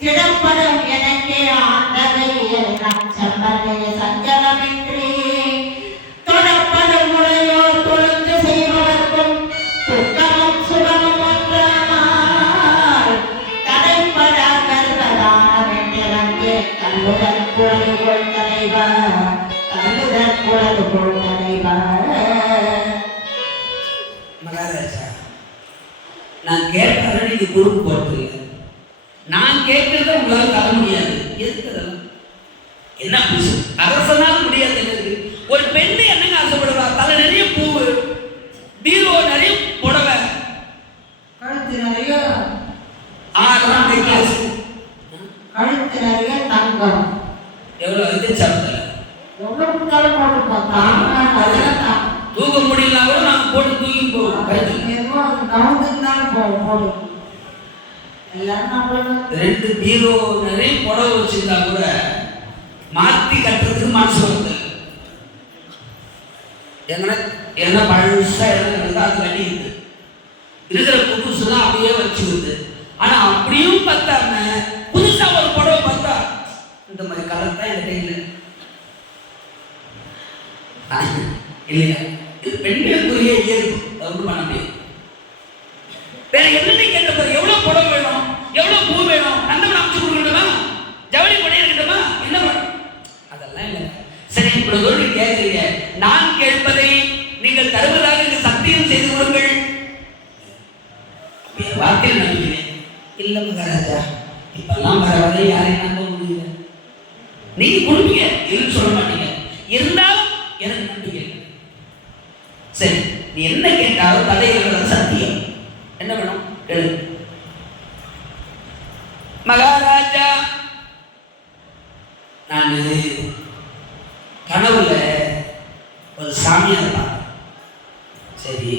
திடப்படும் எனக்கே ஆண்டகையில் நான் செம்பனைய சஞ்சலமின்றி தொடப்படும் முறையோ தொழுந்து செய்வதற்கும் துக்கமும் சுகமும் ஒன்றானால் தடைப்பட கருவதான வெண்ணிறங்கே கல்லுதல் குழது கொள் தலைவர், கல்லுதல் குழது கொள் தலைவர். மகாராஜா, நான் கேட்கறத நீங்க கொடுக்க போறதில்லை. நான் கேட்கறத உங்களால் தர முடியாது. எதுக்கு என்ன அரசனால் முடியாது? எனக்கு ஒரு பெண்ணு என்னங்க ஆசைப்படுவா? தலை நிறைய பூவு, பீரோ நிறைய புடவை, கழுத்து நிறைய கழுத்து நிறைய தங்கம். எவ்வளவு இது சமத்துல எவ்வளவு கொடுத்தாலும் போட்டு பார்த்தா தூக்க முடியல கூட நாங்கள் போட்டு தூக்கி போவோம். ரெண்டு பீரோ நிறைய புடவை வச்சிருந்தா கூட மாத்தி கட்டுறதுக்கு மனசு வருது. என்ன பழசா என்ன அது கட்டி இருக்கு, இருக்கிற புதுசுலாம் அப்படியே வச்சுக்குது. ஆனா அப்படியும் பார்த்தாம புதுசா ஒரு புடவை பார்த்தா இந்த மாதிரி கலர் தான் என் கையில் இல்லையா? இது பெண்களுக்குரிய இயல்பு, அது பண்ண முடியும். வேற என்னென்ன கேட்ட, எவ்வளவு புடவை வேணும், எவ்வளவு பூ வேணும், நந்தவன் அமைச்சு கொடுக்கணுமா, ஜவுளி கொடை இருக்கணுமா, என்ன அதெல்லாம் இல்லை. சரி, இப்பொழுது கேட்கிறீங்க, நான் கேட்பதை நீங்கள் தருவதாக இந்த சத்தியம் செய்து கொடுங்கள். வார்த்தையில் நம்புகிறேன். இல்லை மகாராஜா, இப்பெல்லாம் வர வரை யாரையும் நம்ப முடியல. நீங்க கொடுப்பீங்க, இல்லைன்னு சொல்ல மாட்டீங்க, இருந்தாலும் எனக்கு நம்பிக்கை. சரி, நீ என்ன கேட்டாலும் தடையில் சத்தியம். என்ன வேணும் கேளு. மகாராஜா, நான் கனவுல ஒரு சாமியார் தான். சரி,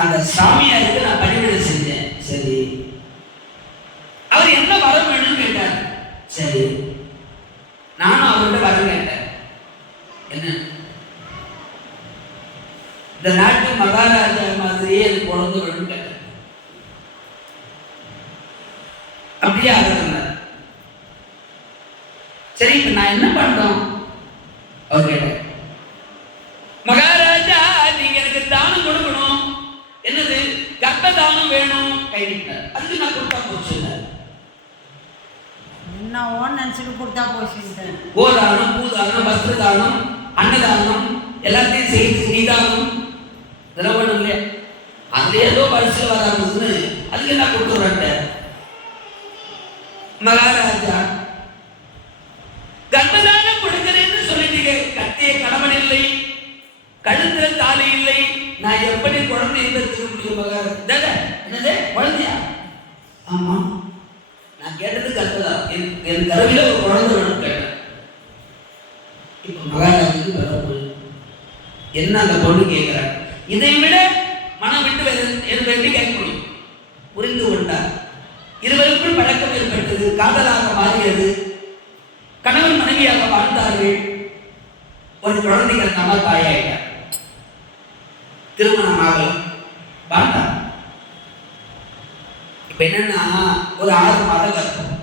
அந்த சாமியாருக்கு நான் பணிவிடை செஞ்சேன். சரி, அவர் என்ன வரம் வேணும்னு கேட்டார். சரி, நானும் அவர்கிட்ட வரம் கேட்டேன். என்ன, இந்த நாட்டு மகாராஜா மாதிரியே அது குழந்தை வேணும்னு கேட்டேன். அப்படியே ஆகிறார். சரி, இப்ப நான் என்ன பண்றோம்? அவர் கேட்டேன், மகாராஜா நீங்க எனக்கு தானம் கொடுக்கணும். என்னது? கர்ப்ப தானம் வேணும். கை நீட்டார். அதுக்கு நான் கொடுத்தா போச்சு. என்ன ஓன் நினைச்சுட்டு கொடுத்தா போச்சு. கோதானம், பூதானம், வஸ்திரதானம், அன்னதானம் எல்லாத்தையும் செய்து நீதானம் இதெல்லாம் வேணும் இல்லையா? அதுல ஏதோ பரிசு வராதுன்னு அதுக்கு நான் கொடுத்துறேன். மகாராஜா, கர்ப்பதானம் கொடுக்கிறேன்னு சொல்லிட்டீங்க, கட்டிய கணவன் இல்லை, கழுத்துல தாலி இல்லை, நான் எப்படி குழந்தை பெற்றுக்க முடியும்? மகாராஜா, என்னது குழந்தையா? ஆமா, நான் கேட்டது கர்ப்பதான். என் கருவில ஒரு குழந்தை வேணும் கேட்டேன். இப்ப மகாராஜாவுக்கு வரப்போகுது. என்ன அந்த பொண்ணு கேட்கிறார்? இதை விட மனம் விட்டு எப்படி கேட்க முடியும்? புரிந்து கொண்டார். இருவருக்குள் பழக்கம் ஏற்பட்டது, காதலாக மாறியது, கணவன் மனைவியாக வாழ்ந்தார்கள். ஒரு குழந்தைகள் நம்ம தாயாயிட்டார். திருமணமாக வாழ்ந்தார். இப்ப என்னன்னா, ஒரு 6 மாதம் கர்ப்பம்,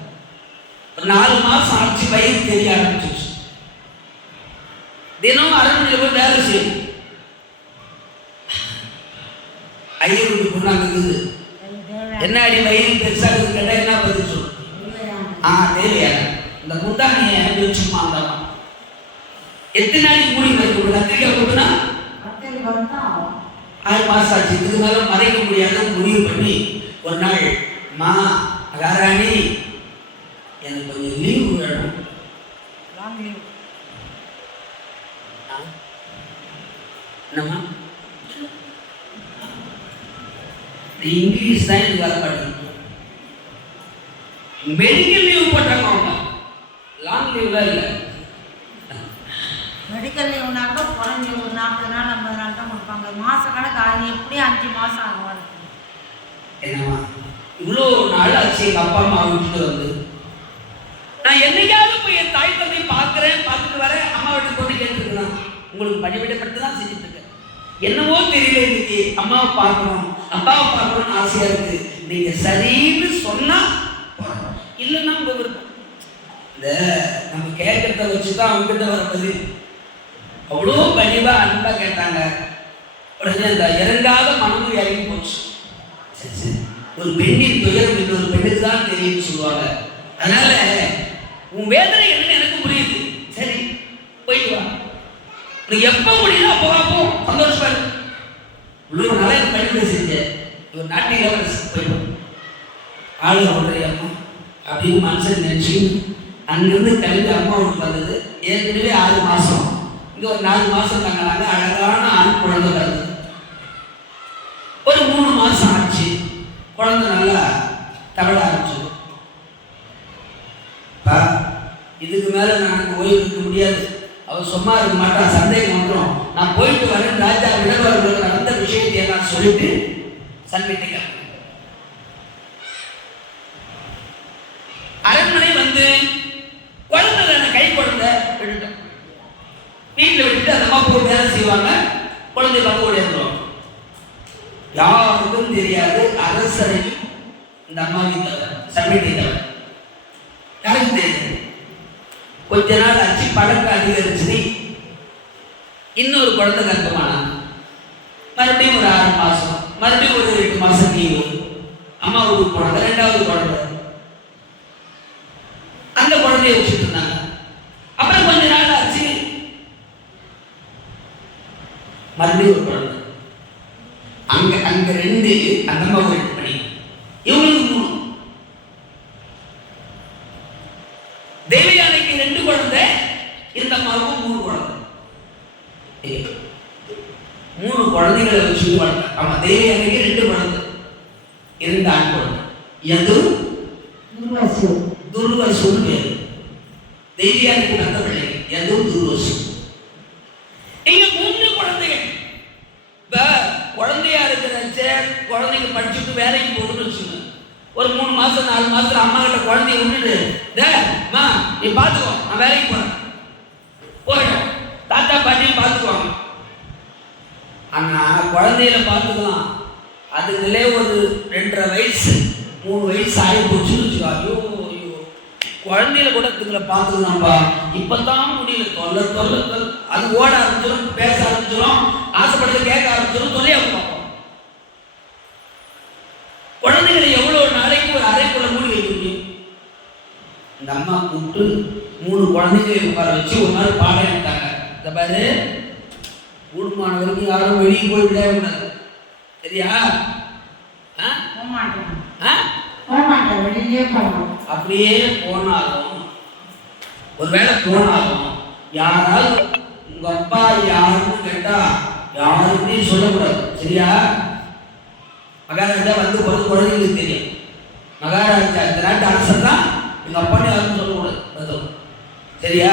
ஒரு 4 மாசம் ஆட்சி, வயிறு தெரிய ஆரம்பிச்சிருச்சு. தினம் அரண்மனையில் போய் வேலை செய்யும். ஐயருக்கு பொண்ணாங்க, என்ன அடி வயிறு பெருசாக கேட்டா என்ன பதில் சொல்லு? தேவையான இந்த முந்தானியை வச்சுமா இருந்தாலும் எத்தனை நாளைக்கு மூடி வைக்க கத்திரிக்காய் போட்டுனா 6 மாசம் ஆச்சு. இதுக்கு மேல மறைக்க முடியாத முடிவு பண்ணி ஒரு நாள், மா மகாராணி எனக்கு கொஞ்சம் லீவு வேணும். என்னம்மா, இங்கிலீஷ் தான் எனக்கு வர மாட்டேங்குது. மெடிக்கல் லீவ் போட்டாங்க, லாங் லீவ்லாம் இல்லை. மெடிக்கல் லீவ்னா அவங்க மாசம் கணக்கு ஆகி எப்படியும் 5 மாசம் ஆகும். என்னம்மா இவ்வளோ நாள் ஆச்சு எங்க அப்பா அம்மா வீட்டுக்கு வந்து நான் என்னைக்காவது போய் என் தாய் தந்தை பார்த்துட்டு வரேன். அம்மா வீட்டுக்கு கொண்டு கேட்டுருக்கலாம். உங்களுக்கு பணிவிடப்பட்டு தான் செஞ்சுட்டு இருக்கேன். என்னவோ தெரியல, இன்னைக்கு அம்மாவை பார்க்கணும் அப்பாவை பார்க்கணும்னு ஆசையா இருக்கு. நீங்க சரின்னு சொன்னா இல்லைன்னா உங்க விருப்பம். இந்த நம்ம கேட்கறத வச்சுதான் அவங்ககிட்ட வர பதில். அவ்வளோ பணிவா அன்பா கேட்டாங்க. உடனே இந்த இறங்காத மனமும் இறங்கி போச்சு. சரி சரி, ஒரு பெண்ணின் துயரம் இன்னொரு பெண்ணுக்கு தான் தெரியும்னு சொல்லுவாங்க. அதனால உன் வேதனை என்னன்னு எனக்கு புரியுது. சரி போயிட்டு வா, நீ எப்ப முடியுதோ அப்போ அப்போ சந்தோஷமா இருக்கு. இவ்வளவு நாளா எனக்கு பணிவிட செஞ்சேன். இவர் நாட்டில் போயிடும் ஆளு ஒன்றை அம்மா அப்படின்னு மனுஷன் நினைச்சு அங்கிருந்து கிளம்பி அம்மா வீட்டுக்கு வந்தது. ஏற்கனவே 6 மாசம், இங்க ஒரு 4 மாசம் தங்கினாங்க. அழகான ஆண் குழந்தை பிறந்தது. ஒரு 3 மாசம் ஆச்சு, குழந்தை நல்லா தவழ ஆரம்பிச்சது. இதுக்கு மேல நான் ஓய்வு இருக்க முடியாது, அவர் சும்மா இருக்க மாட்டான், சந்தேகம் வந்துடும், நான் போயிட்டு வரேன் ராஜா விடவர்களுக்கு நடந்த விஷயத்தை நான் சொல்லிட்டு சன்மிட்டிக்க அரண்மனை வந்து குழந்தை கை குழந்தை விட்டுட்டோம். வீட்டில் விட்டுட்டு அந்த அம்மா போய் வேலை செய்வாங்க, குழந்தை பார்த்து ஓடிடுவோம். யாருக்கும் தெரியாது, அரசரையும் இந்த அம்மாவின் தவிர சன்மிட்டை தவிர யாருக்கும் தெரியாது. கொஞ்ச நாள் ஆச்சு, பழக்கம் அதிகரிச்சு இன்னொரு குழந்தை கர்ப்பமானாங்க. மறுபடியும் ஒரு 6 மாசம், மறுபடியும் ஒரு 8 மாசம் லீவு. அம்மா ஊருக்கு போனாங்க. 2வது குழந்தை, அந்த குழந்தைய வச்சுட்டு இருந்தாங்க. அப்புறம் கொஞ்ச நாள் ஆச்சு, மறுபடியும் ஒரு குழந்தை. அங்க 2 அந்த அம்மா 2 பண்ணி இவங்களுக்கு 3. தேவயானைக்கு 2 குழந்தை, இந்த அம்மாவுக்கு 3 குழந்தை. 3 குழந்தைகளை வச்சுட்டு வளர்த்தாங்க. ஆமா, தேவயானைக்கு 2 குழந்தை, 2 ஆண் குழந்தை. எது துர்வசு பேரு. தேவயானைக்கு வந்த பிள்ளை எது துர்வசு. இங்க 3 குழந்தைகள். குழந்தையா இருக்கிற குழந்தைங்க படிச்சுட்டு வேலைக்கு போகுதுன்னு வச்சுக்கோங்க. ஒரு 3 மாசம் 4 மாசத்துல அம்மா கிட்ட குழந்தைய விட்டுட்டு, அம்மா நீ பார்த்துக்கோ, நான் வேலைக்கு போறேன், போயிடும், தாத்தா பாட்டியும் பார்த்துக்குவாங்க. ஆனா குழந்தையில பார்த்துக்கலாம், அதுங்களே ஒரு 2.5 வயசு 3 வயசு ஆகி போச்சுன்னு வச்சுக்கோ. ஐயோ ஐயோ, குழந்தையில கூட இதுங்களை பார்த்துக்கலாம்ப்பா, இப்பதான் முடியல, தொல்லை தொல்லை தொல்லை. அது ஓட ஆரம்பிச்சிடும், பேச ஆரம்பிச்சிடும், ஆசைப்படுறது கேட்க ஆரம்பிச்சிடும், தொல்லையா பார்ப்போம். குழந்தைகளை எவ்வளவு நாளைக்கு ஒரு அறைக்குள்ள மூடி வைக்க முடியும்? இந்த அம்மா கூப்பிட்டு 3 குழந்தைகளை உட்கார வச்சு ஒரு நாள் பாடம் எடுத்தாங்க. இந்த பாரு, கூடுமானவருக்கு யாரும் வெளியே போய் விட கூடாது, சரியா? அப்படியே போனாலும், ஒருவேளை போனாலும் யாராவது உங்க அப்பா யாருன்னு கேட்டா யாருமே சொல்லக்கூடாது, சரியா? மகாராஜா வந்து குழந்தைங்களுக்கு தெரியும். மகாராஜா இந்த நாட்டு அரசர் தான், எங்க அப்பான்னு யாரும் சொல்லக்கூடாது, சரியா?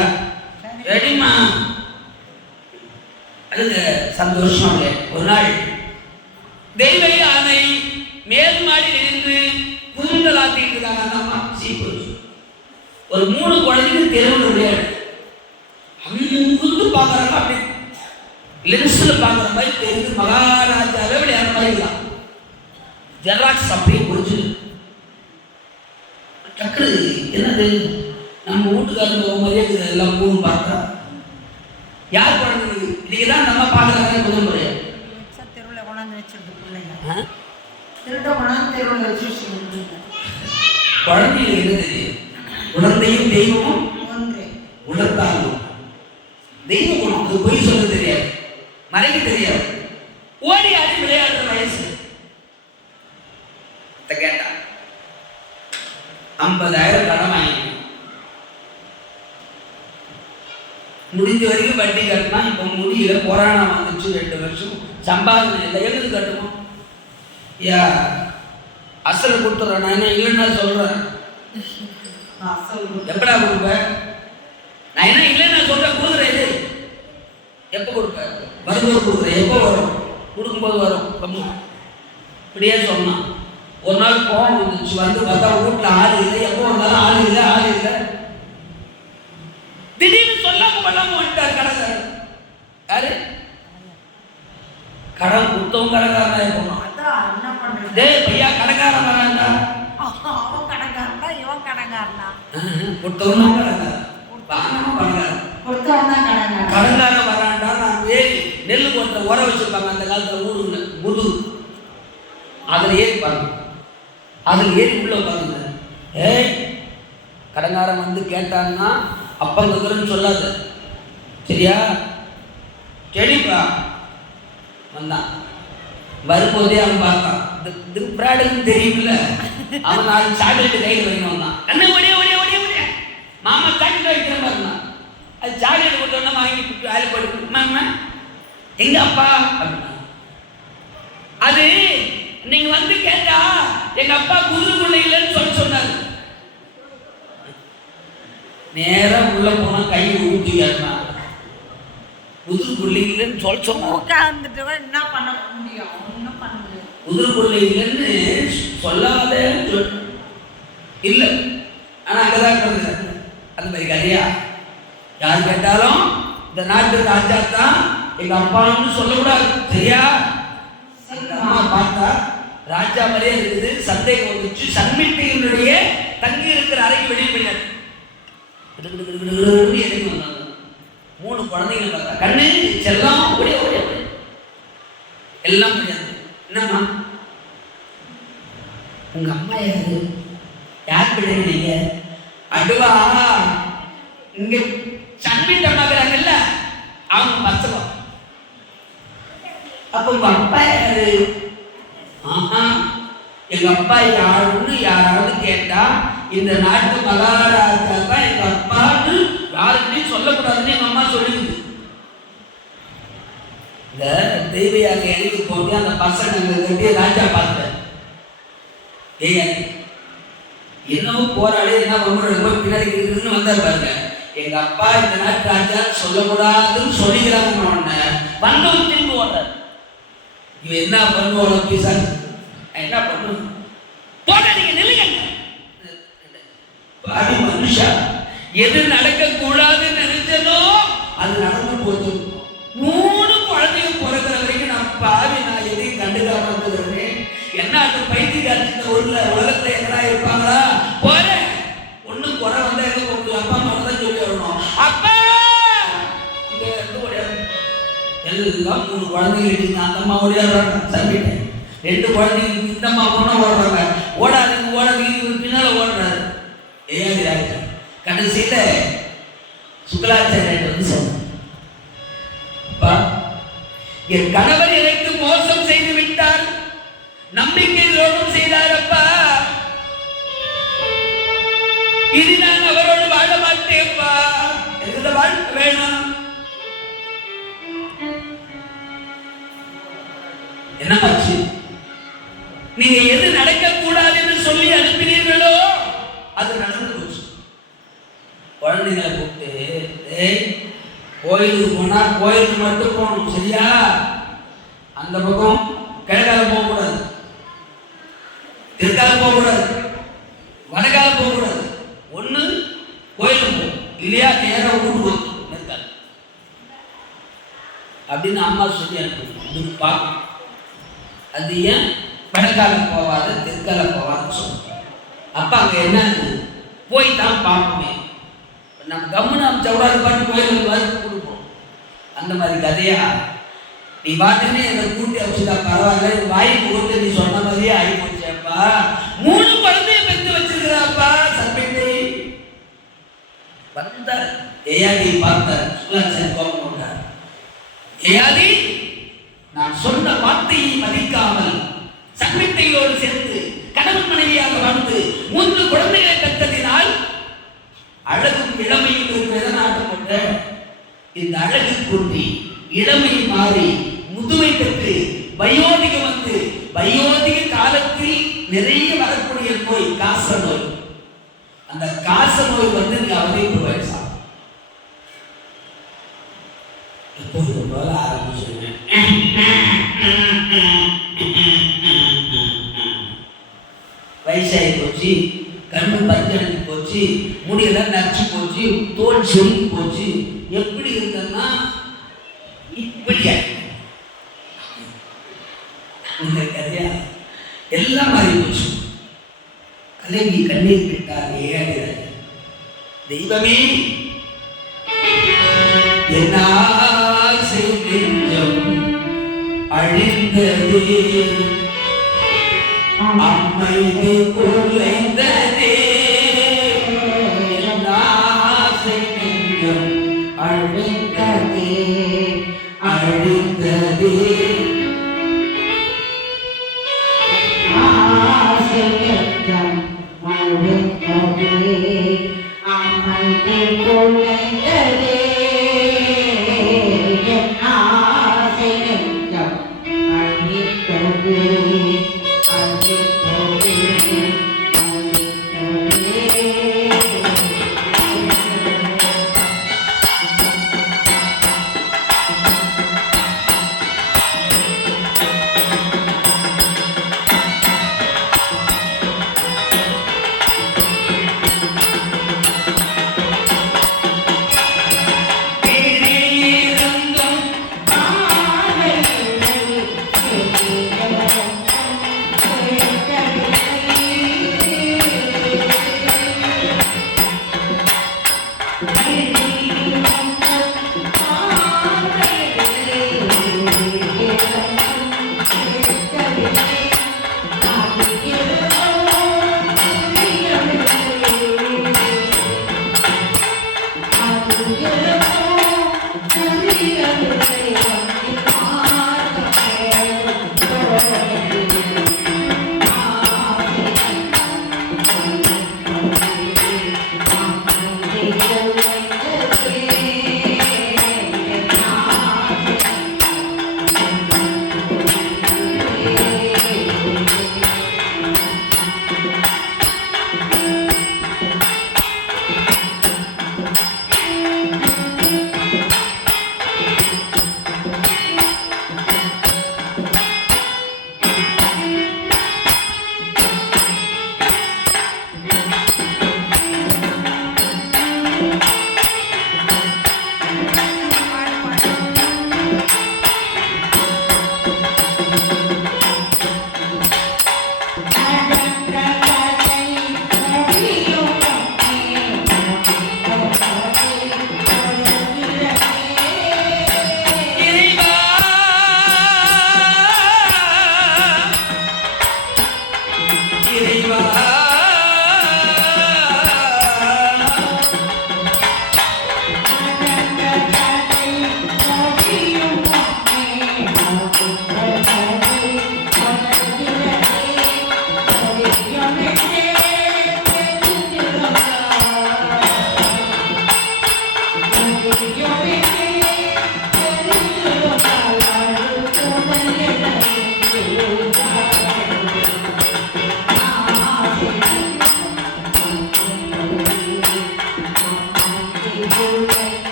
ரெடிமா? அதுங்க சந்தோஷம். ஒரு நாள் தெய்வ யானை மேல் மாடி நின்று கூந்தலாத்திட்டு இருக்காங்க. அந்த அம்மா சீப்பு ஒரு 3 குழந்தைங்க தெருவில் விளையாடு அங்கிருந்து பார்க்கறாங்க. அப்படி லென்ஸ்ல பார்க்குற மாதிரி தெரிந்து மகாராஜாவே விளையாடுற மாதிரி தான். ஜெராக்ஸ் அப்படியே குடிச்சு டக்குனு என்னது நம்ம வீட்டுக்காரங்க மாதிரியே இருக்குது எல்லாம் 3 பார்த்தா. யார் குழந்தை? இன்னைக்கு தான் நம்ம பார்க்குறாங்க முதல் முறையா. தெருவில் கொண்டாந்து வச்சிருக்கு பிள்ளைங்க, திருட கொண்டாந்து தெருவில் வச்சு குழந்தைங்க என்ன தெரியும்? குழந்தையும் தெய்வமும் உணர்த்தாலும் தெய்வ குணம். அது பொய் சொல்ல தெரியாது, மறைக்க தெரியாது, ஓடி ஆடி விளையாடுற வயசு. கேட்டா 50,000 கடன் வாங்கி முடிஞ்ச வரைக்கும் வட்டி கட்டினா. இப்போ முடியல, கொரோனா வந்துச்சு, 2 வருஷம் சம்பாதனை இல்லை, எங்களுக்கு கட்டுவோம். யா அசல் கொடுத்துட்றேன், நான் என்ன இல்லைன்னா சொல்கிறேன். எப்படா கொடுப்பேன்? நான் என்ன இல்லைன்னா சொல்கிறேன், கொடுக்குறேன். இது எப்போ கொடுப்பேன்? வரும்போது கொடுக்குறேன். எப்போ வரும்? கொடுக்கும்போது வரும் கம்மு இப்படியே சொன்னான். ஒரு நாள் கோவம் வந்துச்சு, வந்து பார்த்தா வீட்டில் ஆள் இல்லை, எப்போ வந்தாலும் ஆள் இல்லை ஆள் இல்லை. திடீர்னு சொல்லாம கொள்ளாம வந்துட்டார் கடைக்காரர். யாரு? கடன் கொடுத்தவங்க கடைக்காரனா இருக்கணும். டேய் பையா கடைக்காரன் வரான்டா. அவன் கடைக்காரனா இவன் கடைக்காரனா? கொடுத்தவனும் கடைக்காரன், வாங்கணும் கடைக்காரன். கடங்காரன் வரான்டா. நான் ஏறி நெல்லு போட்ட உர வச்சிருப்பாங்க அந்த காலத்துல ஊருல முது, அதுல ஏறி பாருங்க, அதுல ஏறி உள்ள பாருங்க. ஏய் கடங்காரன் வந்து கேட்டான்னா அப்பங்கிறன்னு சொல்லாது, சரியா? சரிப்பா. வந்தான், வரும்போதே அவன் பார்த்தான், பிராடுன்னு தெரியுமில்ல, அவன் 4 சாக்லேட்டு கையில் வைக்கணும் வந்தான். கண்ணு ஓடியா ஓடியா ஓடியா ஓடியா மாமா சாக்லேட் வைக்கிற பாருங்க. அது சாக்லேட் கொடுத்தோன்னா வாங்கி கொடுத்து வேலை போட்டு மாமா எங்க அப்பா அப்படின்னா, அது நீங்க வந்து கேட்டா எங்க அப்பா குதிரைக்குள்ள இல்லைன்னு சொன்னாரு. நேரம் உள்ள போனா கை ஊட்டியாருனா குதிரைக்குள்ள இல்லைன்னு சொன்னா உட்கார்ந்துட்டு என்ன பண்ண முடியும்? ஒன்றும் பண்ண முடியும். குதிரைக்குள்ள இல்லைன்னு சொல்லாத இல்லை, ஆனா அங்கதான் இருக்கிறது. அந்த மாதிரி கதையா யார் கேட்டாலும் இந்த நாட்டு ராஜா தான் எங்க அப்பான்னு சொல்லக்கூடாது, சரியா? அம்மா பார்த்தா ராஜா மாதிரியே இருக்குது, சந்தேகம் வந்துச்சு. சன்மிட்டையினுடைய தங்கி இருக்கிற அறைக்கு வெளியே போயிடாரு. எதுக்கு வந்தாங்க 3 குழந்தைகளை பார்த்தா, கண்ணு செல்லம் ஓடிய ஓடிய எல்லாம் முடியாது. என்னம்மா உங்க அம்மா யாரு? யார் பிள்ளைங்க நீங்க? அடுவா இங்க சன்மிட்டமாக்குறாங்கல்ல அவங்க பசங்க. அப்ப உங்க அப்பா யாரு? ஆஹா எங்க அப்பா யாருன்னு யாராவது கேட்டா இந்த நாட்டு மகாராஜா தான் எங்க அப்பான்னு யாருக்கிட்டையும் சொல்லக்கூடாதுன்னு எங்க அம்மா சொல்லிடுது. இந்த தெய்வயாக எழுதி போட்டு அந்த பசங்க கட்டிய ராஜா பார்த்தார். ஏய் என்னவோ போராடி என்ன ரொம்ப பின்னாடி இருக்குன்னு வந்தார் பாருங்க. எங்க அப்பா இந்த நாட்டு ராஜா சொல்லக்கூடாதுன்னு சொல்லிக்கிறாங்க. வந்து திரும்பி ஓடுறார். இவன் என்ன பண்ணுவோம் பீசா என்ன பண்ணு போட நீங்க நில்லுங்க. பாடி மனுஷா எது நடக்க கூடாதுன்னு நினைச்சதோ அது நடந்து போச்சு. 3 குழந்தைங்க பிறக்கிற வரைக்கும் நான் பாவி நான் எதையும் கண்டுக்காம இருக்கிறேன். என்ன அந்த பைத்தியக்காரத்த ஊர்ல உலகத்துல எங்கடா இருப்பாங்களா? போறேன் ஒண்ணு குறை வந்தா எங்க போகுது? அப்பா அம்மா தான் சொல்லி வரணும். அப்பா இங்க இருந்து ஓடியாரு. எல்லாம் 3 குழந்தைங்க இருக்கு. அந்த அம்மா ஓடியாடுறாங்க. சம்பிட்டேன் 2 குழந்தைங்க இந்த அம்மா பொண்ணு ஓடுறாங்க. ஓடாதுங்க ஓடாதீங்க பின்னால ஓடுறாரு. ஏன் ராஜா கடைசியில சுக்கலாச்சாரியர் வந்து சொன்னார், அப்பா என் கணவர் எனக்கு மோசம் செய்து விட்டார், நம்பிக்கை துரோகம் செய்தார். அப்பா இனி நான் அவரோடு வாழ மாட்டேன்ப்பா, எனக்கு வாழ்க்கை வேணாம். என்னமாச்சு? நீங்க எது நடக்க கூடாது என்று சொல்லி அனுப்பினீர்களோ அது நடந்து போச்சு. குழந்தைங்களை கூப்பிட்டு கோயிலுக்கு போனா கோயிலுக்கு மட்டும் போகணும், சரியா? அந்த பக்கம் கிழக்கால போகக்கூடாது, தெற்கால போகக்கூடாது, வடக்கால போகக்கூடாது. ஒண்ணு கோயிலுக்கு போகும், இல்லையா நேரம் வீட்டுக்கு நிற்காது அப்படின்னு அம்மா சொல்லி அனுப்பி பார்க்கணும். அது ஏன் வடக்கால போவாது தெற்கால போவாதுன்னு சொல்லுவாங்க. அப்பா அங்க என்ன போய் தான் பார்ப்போமே, நம்ம கம்முன்னு நம்ம சவுடாது பாட்டு கோயிலுக்கு வந்து கொடுப்போம். அந்த மாதிரி கதையா நீ பாட்டுன்னு என்னை கூட்டி வச்சுட்டா பரவாயில்ல, வாய்ப்பு கொடுத்து நீ சொன்ன மாதிரியே ஆகி போச்சேப்பா. 3 குழந்தைய பெற்று வச்சிருக்கிறாப்பா. சர்பேட்டை வந்தார். ஏயாதி பார்த்தார். சுலாச்சாரி கோபம் கொண்டார். ஏயாதி நான் சொன்ன வார்த்தையை மதிக்காமல் சர்பேட்டையோடு சேர்ந்து கணவன் மனைவியாக வாழ்ந்து 3 குழந்தைகளை பெற்றதினால் அழகும் இளமையும் இருக்கிறத நாட்டப்பட்ட இந்த அழகு கூட்டி இளமை மாறி முதுமை பெற்று வயோதிகம் வந்து வயோதிக காலத்தில் நிறைய வரக்கூடிய நோய் காச நோய். அந்த காச நோய் வந்து நீ அவதிப்படுவாய் சார். எப்போது போல ஆரம்பிச்சுருவேன் கண்ணு பஞ்சடைஞ்சு போச்சு, முடியெல்லாம் நச்சு போச்சு, தோல் செருகி போச்சு. எப்படி இருந்தன்னா இப்படியா கதையா எல்லாம் மாறி போச்சு. கலங்கி கண்ணீர் விட்டார் ஏகாதிராஜர். தெய்வமே, என் ஆசை நெஞ்சம் அழிந்தது, அம்மைக்கு குலைந்ததே. என் ஆசை நெஞ்சம் அழிந்ததே, அழிந்ததே.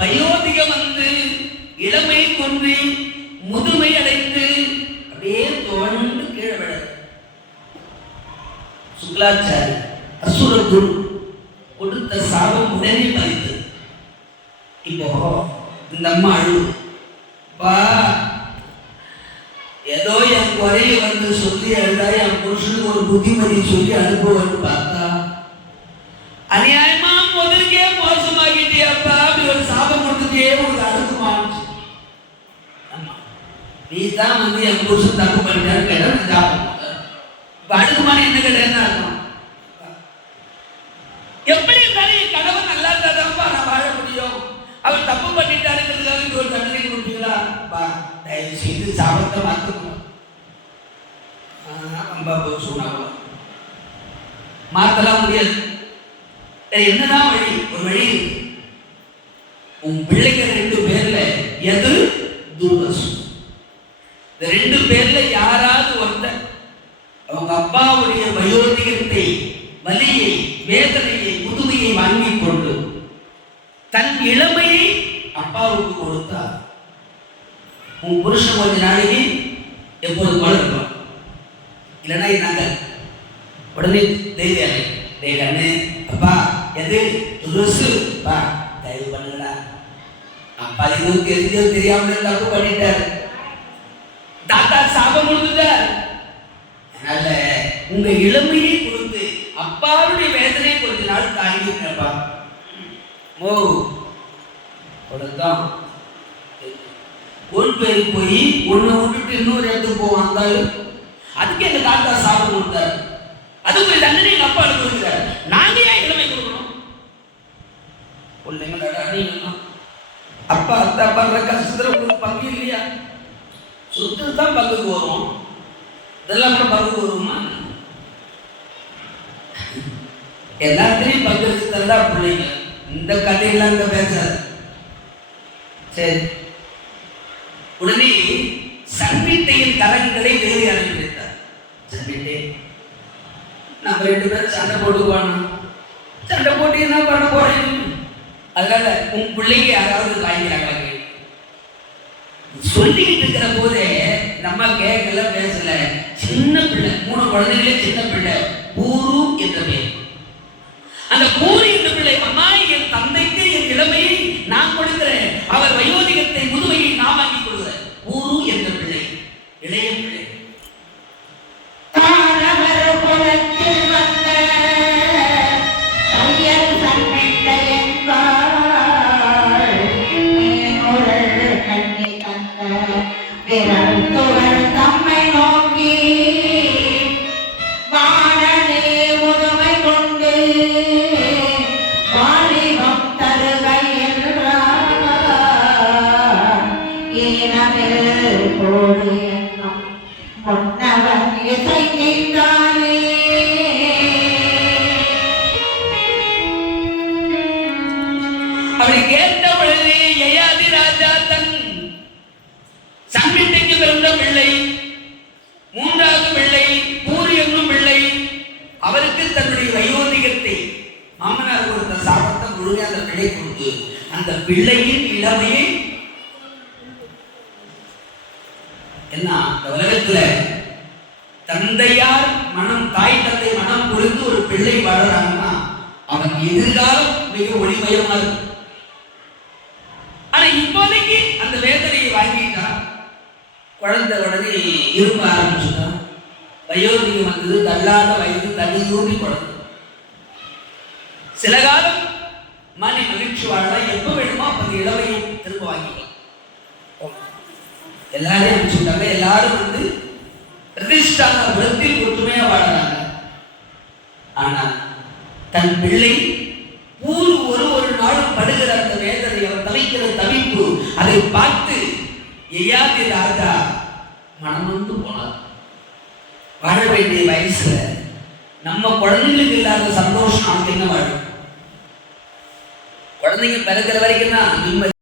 வயோதிகம் வந்து இளமை கொன்று முதுமை அடைந்து அப்படியே தோண்டு கீழே விட சுக்லாச்சாரி அசுர குரு கொடுத்த சாபம் உடனே மறித்தது. இப்போ இந்த அம்மா அழுவா, ஏதோ என் குறைய வந்து சொல்லி எழுதா என் புருஷனுக்கு ஒரு புத்திமதி சொல்லி அனுப்புவது பார்த்தா அநியாயமா முதலுக்கே மோசமாகிட்டியப்பா, அப்படி ஒரு சாபம் கொடுத்துட்டே உனக்கு அடுக்குமான்னு. நீ தான் வந்து என் புருஷன் தப்பு பண்ணிட்டாரு கேட்டா சாபம் இப்ப அடுக்குமான்னு என்ன கேட்டா அர்த்தம்? எப்படி இருந்தாலும் என் கணவன் நல்லா இருந்தாதான்ப்பா நான் வாழ முடியும், அவர் தப்பு பண்ணிட்டாருங்கிறதுக்காக ஒரு தண்டனை கொடுப்பீங்களா? தயவு செய்து சாபத்தை மாற்றணும். ரொம்ப சொன்னாங்க மாத்தலாம் முடியாது. என்னதான் வழி? ஒரு வழி இருக்கு. உன் பிள்ளைங்க 2 பேர்ல எது துர்வசு, இந்த 2 பேர்ல யாராவது ஒருத்தர் அவங்க அப்பாவுடைய வயோதிகத்தை, வலியை, வேதனையை, முதுமையை வாங்கி கொண்டு தன் இளமையை அப்பாவுக்கு கொடுத்தார். உன் புருஷன் கொஞ்ச நாளைக்கு எப்போது போல இருப்பான், இல்லைன்னா நாங்க உடனே தைரியம் டே கண்ணு அப்பா எது துருசு பா தயவு பண்ணுங்கடா, அப்பா எதுவும் தெரிஞ்சோ தெரியாம தப்பு பண்ணிட்டாரு, தாத்தா சாபம் கொடுத்துட்டார். அதனால உங்க இளமையை கொடுத்து அப்பாவுடைய வேதனை கொஞ்ச நாள் தாங்கிருக்கப்பா. ஓ அவ்வளவுதான். ஒரு பேரு போய் ஒன்னு விட்டுட்டு இன்னொரு இடத்துக்கு போவாங்க. அதுக்கு எங்க தாத்தா சாபம் கொடுத்தாரு, அதுக்கு ஒரு தண்டனை எங்க அப்பா அனுபவிக்கிறார். நாங்க ஏன் இளமை கொடுக்கணும்? பிள்ளைங்களா அப்பா அத்தா பண்ற கஷ்டத்துல உங்களுக்கு பங்கு இல்லையா? சொத்து தான் பங்குக்கு வரும், இதெல்லாம் கூட பங்குக்கு வருமா? எல்லாத்திலையும் பங்கு இருக்கிறதா பிள்ளைங்க. இந்த கதையெல்லாம் அங்க பேசாது. சரி, உடனே சன்மிட்டையின் கரங்களை வேறு அனுப்பிவிட்டார். சன்மிட்டை நம்ம 2 பேரும் சண்டை போட்டுக்குவானா? சண்டை போட்டு என்ன பண்ண போறேன்? அதனால உன் பிள்ளைங்க யாராவது வாங்கிக்கிறாங்களா? சொல்லிக்கிட்டு இருக்கிற போதே நம்ம கேட்கல, பேசல. சின்ன பிள்ளை, 3 குழந்தைகளே சின்ன பிள்ளை, பூரு என்ற பேர். அந்த பூரு என்ற பிள்ளை, அம்மா என் தந்தைக்கு என் இளமையை நான் கொடுக்கிறேன், அவர் வயோதிகத்தை முதுமையை நான் வாங்கி கொடுக்கிறேன். பூரு என்ற பிள்ளை, இளைய பிள்ளை. தம்மை நோக்கி வாழனே முதுமை கொண்டு வாலிபம் தருகை என்றார். ஏனமில் கோடு என்னும் முன்னவன் இசைக்கின்றானே. அப்படி கேட்ட பொழுது யயாதி ராஜா தன் சன்மிட்டைக்கு பிறந்த பிள்ளை, 3வது பிள்ளை பூரி என்னும் பிள்ளை, அவருக்கு தன்னுடைய வயோதிகத்தை மாமனார் கொடுத்த சாபத்தை முழுமையாக அந்த பிள்ளை கொடுத்து அந்த பிள்ளையின் இளமையை என்ன இந்த உலகத்துல தந்தையார் மனம், தாய் தந்தை மனம் கொடுத்து ஒரு பிள்ளை வாழறாங்கன்னா அவன் எதிர்காலம் மிக ஒளிமயமா இருக்கும். ஆனா இப்போதைக்கு அந்த வேதனையை வாங்கிட்டான். குழந்தை உடனே இரும்ப ஆரம்பிச்சுட்டான். வயோதிகம் வந்தது, தள்ளாத வயது, தள்ளியூறி குழந்தை. சில காலம் மனை மகிழ்ச்சி வாழலாம், எப்ப வேணுமோ அப்ப அந்த இளமையை திரும்ப வாங்கிக்கலாம். எல்லாரையும் அனுப்பிச்சுட்டாங்க. எல்லாரும் வந்து பிரதிஷ்டான விருத்தில் ஒற்றுமையா வாழறாங்க. ஆனா தன் பிள்ளை பூரு ஒரு நாளும் படுகிற அந்த வேதனை, அவர் தவிக்கிற தவிப்பு, அதை பார்த்து யயாதி ராஜா மனம் வந்து போனார். வாழ வேண்டிய வயசுல நம்ம குழந்தைங்களுக்கு இல்லாத சந்தோஷம் நமக்கு என்ன வாழும்? குழந்தைங்க பிறக்கிற வரைக்கும் தான் நிம்மதி.